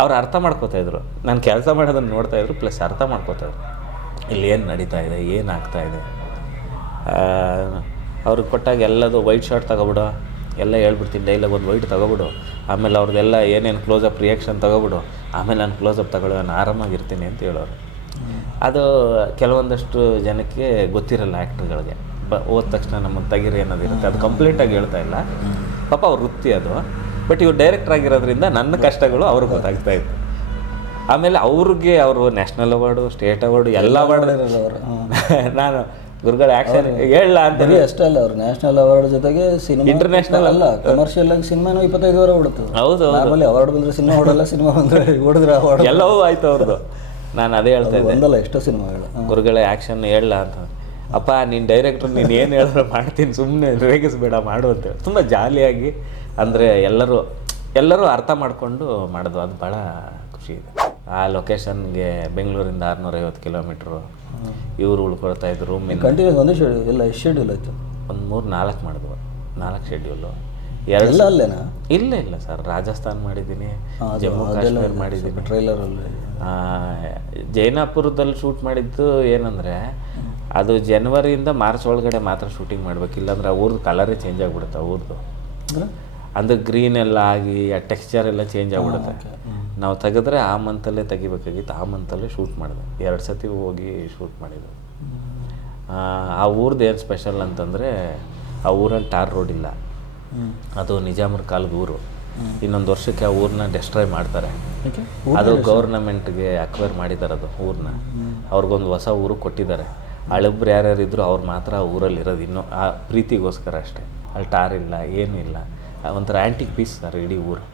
ಅವ್ರು ಅರ್ಥ ಮಾಡ್ಕೋತಾ ಇದ್ರು. ನಾನು ಕೆಲಸ ಮಾಡೋದನ್ನು ನೋಡ್ತಾ ಇದ್ರು ಪ್ಲಸ್ ಅರ್ಥ ಮಾಡ್ಕೋತಾ ಇದ್ರು. ಇಲ್ಲಿ ಏನು ನಡೀತಾ ಇದೆ ಏನು ಆಗ್ತಾ ಇದೆ? ಅವ್ರಿಗೆ ಕೊಟ್ಟಾಗ ಎಲ್ಲದು ವೈಟ್ ಶಾರ್ಟ್ ತಗೊಬಿಡು ಎಲ್ಲ ಹೇಳ್ಬಿಡ್ತೀನಿ ಡೈಲಾಗ್ ಒಂದು ವೈಟ್ ತಗೊಬಿಡು. ಆಮೇಲೆ ಅವ್ರದ್ದೆಲ್ಲ ಏನೇನು ಕ್ಲೋಸಪ್ ರಿಯಾಕ್ಷನ್ ತಗೊಬಿಡು. ಆಮೇಲೆ ನಾನು ಕ್ಲೋಸಪ್ ತಗೊಳ್ಳೋ ನಾನು ಆರಾಮಾಗಿರ್ತೀನಿ ಅಂತ ಹೇಳೋರು. ಅದು ಕೆಲವೊಂದಷ್ಟು ಜನಕ್ಕೆ ಗೊತ್ತಿರಲ್ಲ ಆ್ಯಕ್ಟ್ರ್ಗಳಿಗೆ ಬ ಹೋದ ತಕ್ಷಣ ನಮ್ಮ ತಗಿರಿ ಅನ್ನೋದಿರುತ್ತೆ ಅದು ಕಂಪ್ಲೀಟಾಗಿ ಹೇಳ್ತಾ ಇಲ್ಲ. ಪಾಪ ಅವ್ರ ವೃತ್ತಿ ಅದು. ಬಟ್ ಇವ್ರು ಡೈರೆಕ್ಟರ್ ಆಗಿರೋದ್ರಿಂದ ನನ್ನ ಕಷ್ಟಗಳು ಅವ್ರಿಗೆ ಗೊತ್ತಾಗ್ತಾ ಇತ್ತು. ಆಮೇಲೆ ಅವ್ರಿಗೆ ಅವರು ನ್ಯಾಷನಲ್ ಅವಾರ್ಡು ಸ್ಟೇಟ್ ಅವಾರ್ಡು ಎಲ್ಲ ಅವಾರ್ಡ್ ಅವರು. ನಾನು ಗುರುಗಳ ಆಕ್ಷನ್ ಹೇಳಲ್ಲ ಅಂತ ಬರೀ ಅಷ್ಟೇ ಅಲ್ಲ ಅವ್ರು ನ್ಯಾಷನಲ್ ಅವಾರ್ಡ್ ಜೊತೆಗೆ ಸಿನಿಮಾ ಇಂಟರ್ನ್ಯಾಷನಲ್ ಅಲ್ಲ ಕಮರ್ಷಿಯಲ್ ಆಗಿ ಸಿನಿಮಾನು ಇಪ್ಪತ್ತೈದು ವಾರ ಹೊಡುತ್ತೆ ಹೌದು ನಾರ್ಮಲಿ ಅವಾರ್ಡ್ ಬಂದ್ರೆ ಸಿನಿಮಾ ಹೊಡಲ್ಲ ಸಿನಿಮಾ ಬಂದ್ರೆ ಹೊಡೆದ್ರೆ ಅವಾರ್ಡ್ ಎಲ್ಲವೂ ಆಯ್ತು ಅವ್ರದ್ದು ನಾನು ಅದೇ ಹೇಳ್ತಾ ಇದ್ದೆ. ಒಂದಲ್ಲ ಎಷ್ಟೋ ಸಿನಿಮಾಗಳು ಗುರುಗಳ ಆಕ್ಷನ್ ಹೇಳಲ್ಲ ಅಂತ. ಅಪ್ಪ ನೀನು ಡೈರೆಕ್ಟರ್ ನೀನು ಏನು ಹೇಳಿದ್ರೆ ಮಾಡ್ತೀನಿ ಸುಮ್ಮನೆ ರೇಗಿಸ್ಬೇಡ ಮಾಡು ಅಂತ ತುಂಬ ಜಾಲಿಯಾಗಿ ಅಂದರೆ ಎಲ್ಲರೂ ಎಲ್ಲರೂ ಅರ್ಥ ಮಾಡಿಕೊಂಡು ಮಾಡೋದು. ಅದು ಭಾಳ ಖುಷಿ ಇದೆ. ಆ ಲೊಕೇಶನ್ಗೆ ಬೆಂಗಳೂರಿಂದ ಆರುನೂರೈವತ್ತು ಕಿಲೋಮೀಟ್ರು ಇವರು ಉಳ್ಕೊಳ್ತಾ ಇದ್ರು ರೂಮ್ ಕಂಟಿನ್ಯೂಸ್ ಒಂದೇ ಶೆಡ್ಯೂಲ್ ಇಲ್ಲ ಎಷ್ಟು ಶೆಡ್ಯೂಲ್ ಆಯ್ತು? ಒಂದು ಮೂರು ನಾಲ್ಕು ಮಾಡಿದ್ವು. ನಾಲ್ಕು ಶೆಡ್ಯೂಲು ಎರಡು ಎಲ್ಲ ಅಲ್ಲೇನಾ? ಇಲ್ಲ ಇಲ್ಲ ಸರ್. ರಾಜಸ್ಥಾನ್ ಮಾಡಿದ್ದೀನಿ ಜಮ್ಮು ಕಾಶ್ಮೀರ್ ಮಾಡಿದ್ದೀನಿ. ಟ್ರೈಲರ್ ಅಲ್ಲಿ. ಆ, ಜೈನಾಪುರದಲ್ಲಿ ಶೂಟ್ ಮಾಡಿದ್ದು ಏನಂದರೆ ಅದು ಜನವರಿಯಿಂದ ಮಾರ್ಚ್ ಒಳಗಡೆ ಮಾತ್ರ ಶೂಟಿಂಗ್ ಮಾಡ್ಬೇಕು. ಇಲ್ಲಾಂದ್ರೆ ಆ ಊರ್ದು ಕಲರೇ ಚೇಂಜ್ ಆಗಿಬಿಡುತ್ತೆ ಅವ್ರದ್ದು ಅಂದ್ರೆ? ಗ್ರೀನ್ ಎಲ್ಲ ಆಗಿ ಆ ಟೆಕ್ಸ್ಚರ್ ಎಲ್ಲ ಚೇಂಜ್ ಆಗಿಬಿಡುತ್ತೆ. ನಾವು ತೆಗೆದ್ರೆ ಆ ಮಂತಲ್ಲೇ ತೆಗಿಬೇಕಾಗಿತ್ತು. ಆ ಮಂತಲ್ಲೇ ಶೂಟ್ ಮಾಡಿದೆ. ಎರಡು ಸತಿ ಹೋಗಿ ಶೂಟ್ ಮಾಡಿದ್ದು. ಆ, ಊರ್ದು ಏನು ಸ್ಪೆಷಲ್ ಅಂತಂದರೆ ಆ ಊರಲ್ಲಿ ಟಾರ್ ರೋಡ್ ಇಲ್ಲ. ಅದು ನಿಜಾಮರ ಕಾಲದ ಊರು. ಇನ್ನೊಂದು ವರ್ಷಕ್ಕೆ ಆ ಊರನ್ನ ಡೆಸ್ಟ್ರಾಯ್ ಮಾಡ್ತಾರೆ. ಅದು ಗೌರ್ನಮೆಂಟ್ಗೆ ಅಕ್ವೈರ್ ಮಾಡಿದ್ದಾರೆ ಅದು ಊರನ್ನ ಅವ್ರಿಗೊಂದು ಹೊಸ ಊರು ಕೊಟ್ಟಿದ್ದಾರೆ. ಹಳಬ್ರು ಯಾರ್ಯಾರು ಇದ್ರು ಅವ್ರು ಮಾತ್ರ ಆ ಊರಲ್ಲಿ ಇರೋದು. ಇನ್ನೂ ಆ ಪ್ರೀತಿಗೋಸ್ಕರ ಅಷ್ಟೇ. ಅಲ್ಲಿ ಟಾರ್ ಇಲ್ಲ ಏನೂ ಇಲ್ಲ. ಒಂಥರ ಆ್ಯಂಟಿಕ್ ಪೀಸ್ ಸರ್ ಇಡೀ ಊರು.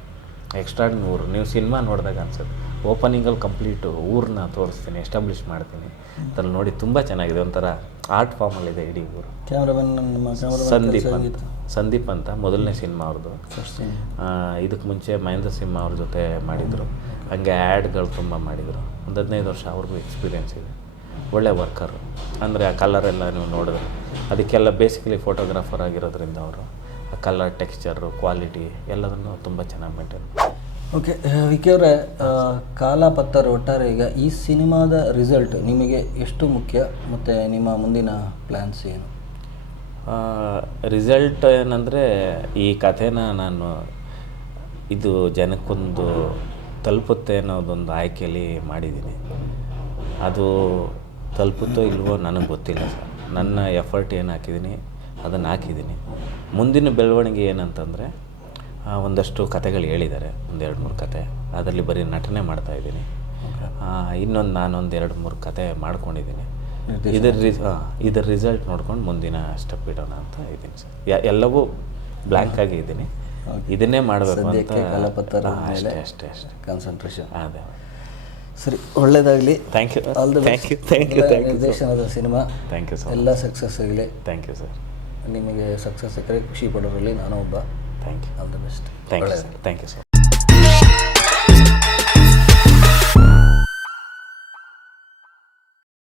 ಎಕ್ಸ್ಟ್ರಾಡ್ ಊರು ನೀವು ಸಿನಿಮಾ ನೋಡಿದಾಗ ಅನ್ಸುತ್ತೆ. ಓಪನಿಂಗಲ್ಲಿ ಕಂಪ್ಲೀಟು ಊರನ್ನ ತೋರಿಸ್ತೀನಿ ಎಸ್ಟಾಬ್ಲಿಷ್ ಮಾಡ್ತೀನಿ. ಅದ್ರಲ್ಲಿ ನೋಡಿ ತುಂಬ ಚೆನ್ನಾಗಿದೆ. ಒಂಥರ ಆರ್ಟ್ ಫಾರ್ಮಲ್ಲಿದೆ ಇಡೀ ಊರು. ಸಂದೀಪ್ ಅಂತ. ಸಂದೀಪ್ ಅಂತ ಮೊದಲನೇ ಸಿನಿಮಾ ಅವ್ರದ್ದು ಇದಕ್ಕೆ ಮುಂಚೆ ಮಹೇಂದ್ರ ಸಿಂಹ ಅವ್ರ ಜೊತೆ ಮಾಡಿದರು. ಹಾಗೆ ಆ್ಯಡ್ಗಳು ತುಂಬ ಮಾಡಿದರು. ಒಂದು ಹದಿನೈದು ವರ್ಷ ಅವ್ರಿಗೂ ಎಕ್ಸ್ಪೀರಿಯೆನ್ಸ್ ಇದೆ. ಒಳ್ಳೆ ವರ್ಕರು ಅಂದರೆ ಆ ಕಲರ್ ಎಲ್ಲ ನೀವು ನೋಡಿದ್ರೆ. ಅದಕ್ಕೆಲ್ಲ ಬೇಸಿಕಲಿ ಫೋಟೋಗ್ರಾಫರ್ ಆಗಿರೋದ್ರಿಂದ ಅವರು. ಕಲರ್ ಟೆಕ್ಸ್ಚರು ಕ್ವಾಲಿಟಿ ಎಲ್ಲದನ್ನು ತುಂಬ ಚೆನ್ನಾಗಿ ಮೇಂಟೈನ್ ಓಕೆ ವಿಕಿ ಅವರೇ ಕಾಲ ಪತ್ತರ ಒಟ್ಟಾರೆ ಈಗ ಈ ಸಿನಿಮಾದ ರಿಸಲ್ಟ್ ನಿಮಗೆ ಎಷ್ಟು ಮುಖ್ಯ ಮತ್ತು ನಿಮ್ಮ ಮುಂದಿನ ಪ್ಲ್ಯಾನ್ಸ್ ಏನು? ರಿಸಲ್ಟ್ ಏನಂದರೆ ಈ ಕಥೆನ ನಾನು ಇದು ಜನಕ್ಕೊಂದು ತಲುಪುತ್ತೆ ಅನ್ನೋದೊಂದು ಆಯ್ಕೆಯಲ್ಲಿ ಮಾಡಿದ್ದೀನಿ. ಅದು ತಲುಪುತ್ತೋ ಇಲ್ವೋ ನನಗೆ ಗೊತ್ತಿಲ್ಲ ಸರ್. ನನ್ನ ಎಫರ್ಟ್ ಏನು ಹಾಕಿದ್ದೀನಿ ಅದನ್ನು ಹಾಕಿದ್ದೀನಿ. ಮುಂದಿನ ಬೆಳವಣಿಗೆ ಏನಂತಂದರೆ ಒಂದಷ್ಟು ಕತೆಗಳು ಹೇಳಿದ್ದಾರೆ. ಒಂದು ಎರಡು ಮೂರು ಕತೆ ಅದರಲ್ಲಿ ಬರೀ ನಟನೆ ಮಾಡ್ತಾ ಇದ್ದೀನಿ. ಇನ್ನೊಂದು ನಾನೊಂದು ಎರಡು ಮೂರು ಕತೆ ಮಾಡ್ಕೊಂಡಿದ್ದೀನಿ ಇದರ ರಿ ಇದರ ರಿಸಲ್ಟ್ ನೋಡ್ಕೊಂಡು ಮುಂದಿನ ಸ್ಟೆಪ್ ಇಡೋಣ ಅಂತ ಇದ್ದೀನಿ ಸರ್. ಯ- ಎಲ್ಲವೂ ಬ್ಲ್ಯಾಂಕ್ ಆಗಿ ಇದ್ದೀನಿ. ಇದನ್ನೇ ಮಾಡಬೇಕು ಅಂತ ಅಷ್ಟೇ ಅಷ್ಟೇ ಅಷ್ಟೇ. ಕಾನ್ಸಂಟ್ರೇಷನ್ ಅದೇ. ಸರಿ ಒಳ್ಳೇದಾಗಲಿ. Thank you all the thank you thank you thank you ನಿರ್ದೇಶನದ ಸಿನಿಮಾ. ಥ್ಯಾಂಕ್ ಯು ಸರ್ ಎಲ್ಲ ಸಕ್ಸಸ್ ಆಗಲಿ. ಥ್ಯಾಂಕ್ ಯು ಸರ್ ನಿಮಗೆ ಸಕ್ಸಸ್ ಸಿಕ್ಕರೆ ಖುಷಿ ಪಡೋರಲ್ಲಿ ನಾನು ಒಬ್ಬ thank you all the best thank you sir thank you sir